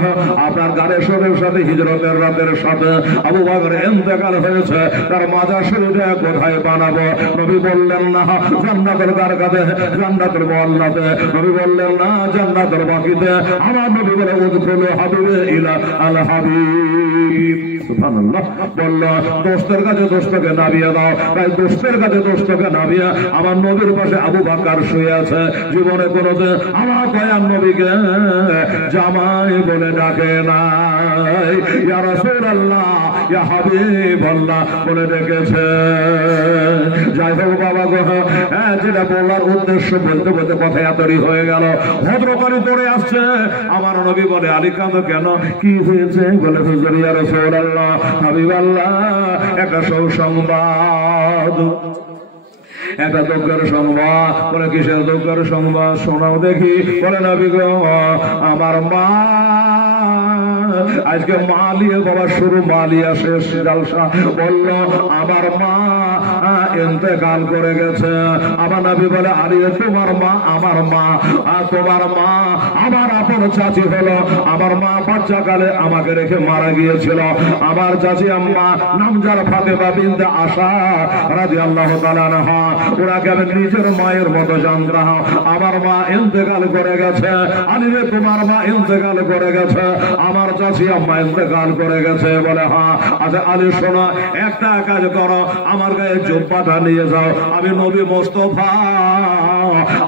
আপনার গাড়ির সাথে হিজরতের রাতের সাথে আবু বকর ইন্তেকাল হয়েছে, তার মাজার শরীফে কোথায় বানাবো? নবী বললেন না জান্নাতুল বারকাতে, জান্নাতুল মুআল্লাতে। নবী বললেন না জান্নাতুল বাকিতে। আমার নবী বলে উদখুলু হাবিবে ইলা আল হাবিব। সুবহানাল্লাহ। বলল দোস্তের কাছে দোস্তকে নামিয়ে দাও, তাই দোস্তের কাছে দোস্তকে নামিয়ে আমার নবীর পাশে আবু বকর শুয়ে আছে। জীবনে কোনোদিন আমার দয়ার নবীকে জামাই বলে ডাকে নাই, ইয়া রাসূলুল্লাহ ইয়া হাবিবাল্লাহ বলে ডেকেছে। যাই হোক বাবা গো, যেটা বলার উদ্দেশ্য বলতে বলতে কথা এতই হয়ে গেল। ভদ্রকারী পড়ে আসছে। আমার নবী বলে আলী কাঁদো কেন? কি হয়েছে? বলে হুজুর ইয়া রাসূলুল্লাহ হাবিবাল্লাহ একটা সুসংবাদ। একটা দুঃখের সংবাদ। বলে কিসের দুঃখের সংবাদ? শোনাও দেখি। বলে নবী গো, আমার মা আজকে মালিয়া বাবা শুরু, মালিয়া শেষ জালসা। বলল আমার মা ইন্তেকাল করে গেছে। আমার নবী বলে আরে তোমার মা আমার মা, আর তোমার মা আমার আপন চাচি হলো। আমার মা বাচ্চাকালে আমাকে রেখে মারা গিয়েছিল। আমার চাচি আম্মা নাম যার ফাতেমা বিনতে আশা রাদিয়াল্লাহু তাআলা আনহা, ওনাকে আমি নিজের মায়ের মতো জানতাম। আমার মা ইন্তেকাল করে গেছে। আরে তোমার মা ইন্তেকাল করে গেছে, আমার চাচি আম্মা ইন্তেকাল করে গেছে। বলে হ্যাঁ। আচ্ছা আলী শোনো, একটা কাজ করো, আমার গায়ে জুব্বাটা নিয়ে যাও। আমি নবী মোস্তফা,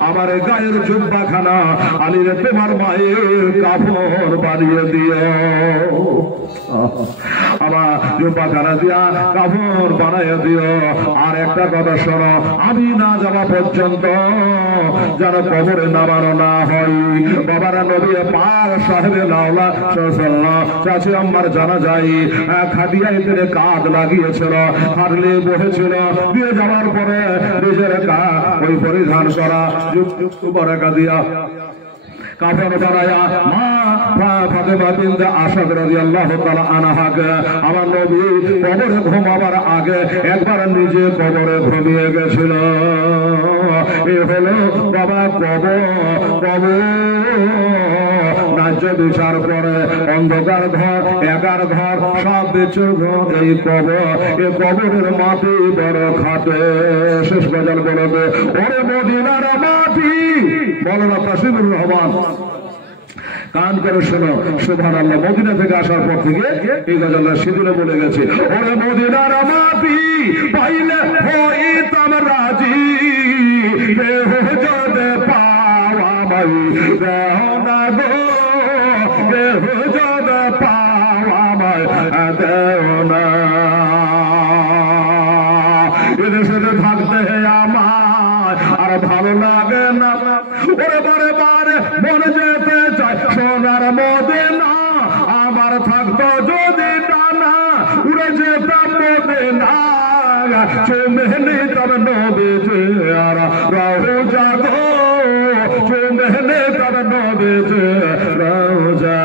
আমার গায়ের জুব্বাখানা আলী রে তোমার মায়ের কাপড় বানিয়ে দিও। আমার জুব্বাখানা দিয়া কাপড় বানিয়ে দিও। আর একটা কথা শোনো, আমি না যাওয়া পর্যন্ত যেন কবরে নামানো না হয়। বাবারা নবী পাক সাহেবে লাউলা সাল্লাল্লাহু চাচি আম্মার জানা যায় খাদিয়ায় তিনি কাঁধ লাগিয়েছিল, হারলে বহেছিল। দিয়ে যাওয়ার পরে নিজের ওই পরিধান করা যুক্ত বরাকা দিয়া কাপড় বানায়া মা ফাতেমা বিনতে আশা রাদিয়াল্লাহু তাআলা আনহাকে আমার নবী কবরে ঘুমাবার আগে একবার নিজে কবরে ঘুমিয়ে গেছিল। এ হলো বাবা কবর ন্যায্য বিচার করে অন্ধকার ঘর, একার ঘর, সব বেচুর ঘর। এই কবরের মাটি বড় খাটে। শেষ গজল বলবে ওরে মদিনার মাটি, বলো না তাসিমুর রহমান, কান করে শোনো। সুবহানাল্লাহ, মদিনা থেকে আসার পর থেকে এই গজলটা সিঁদুরে বলে গেছে। ওরে মদিনার মাটি পাইলে হইতাম রাজি, দেহ যদি পাওয়া মাই দেহ না গো, দেহ যদি পাওয়া মাই দেহ না। এদেশে থাকতে আমার আর ভালো লাগে না। ওরে বারে বারে মনে যেতে চাই সোনার মদিনা। আমার থাকতো যদি ডানা উড়ে যেতাম মদিনা। চুমে নিতাম নবীজি আর রওজা গো, চুমে নিতাম নবীজি রওজা।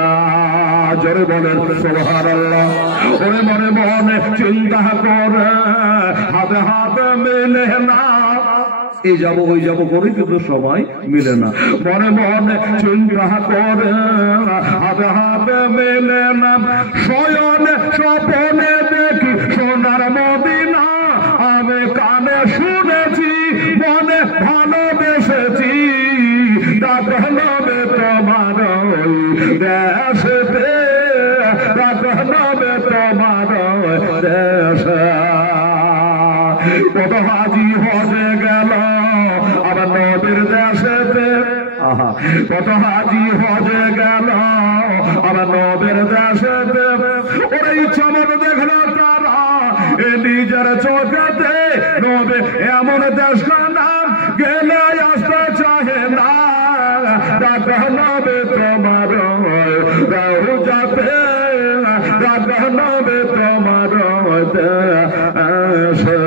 জোরে বলেন সুবহানাল্লাহ। ওরে মনে মনে চিন্তা করে হাতে হাতে মেলে না, এই যাবো ওই যাবো করে কিন্তু সবাই মিলে না। মনে মনে চিন্তা করে হাতে হাতে মেলে না। শয়নে স্বপনে দেখি সোনার মদিনা। আমি কানে শুনেছি, মনে ভালোবেসেছি। ডাকনবে তোমার দেশেতে, ডাকনবে তোমার দেশে। কত হাজি হজে গেল আবার নবীর দেশেতে। কত হাজি হজে গেল আবার নবীর দেশেতে। ওরা চমক দেখলো তারা এ নিজের চোখেতে। নবী এমন দেশ নাম গেলে আসতে চাহে না। ডাকনবে তোমার রওজাতে, ডাকনবে তোমার দেশে।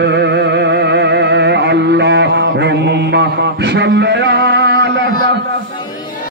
আল্লাহুম্মা সাল্লি আলা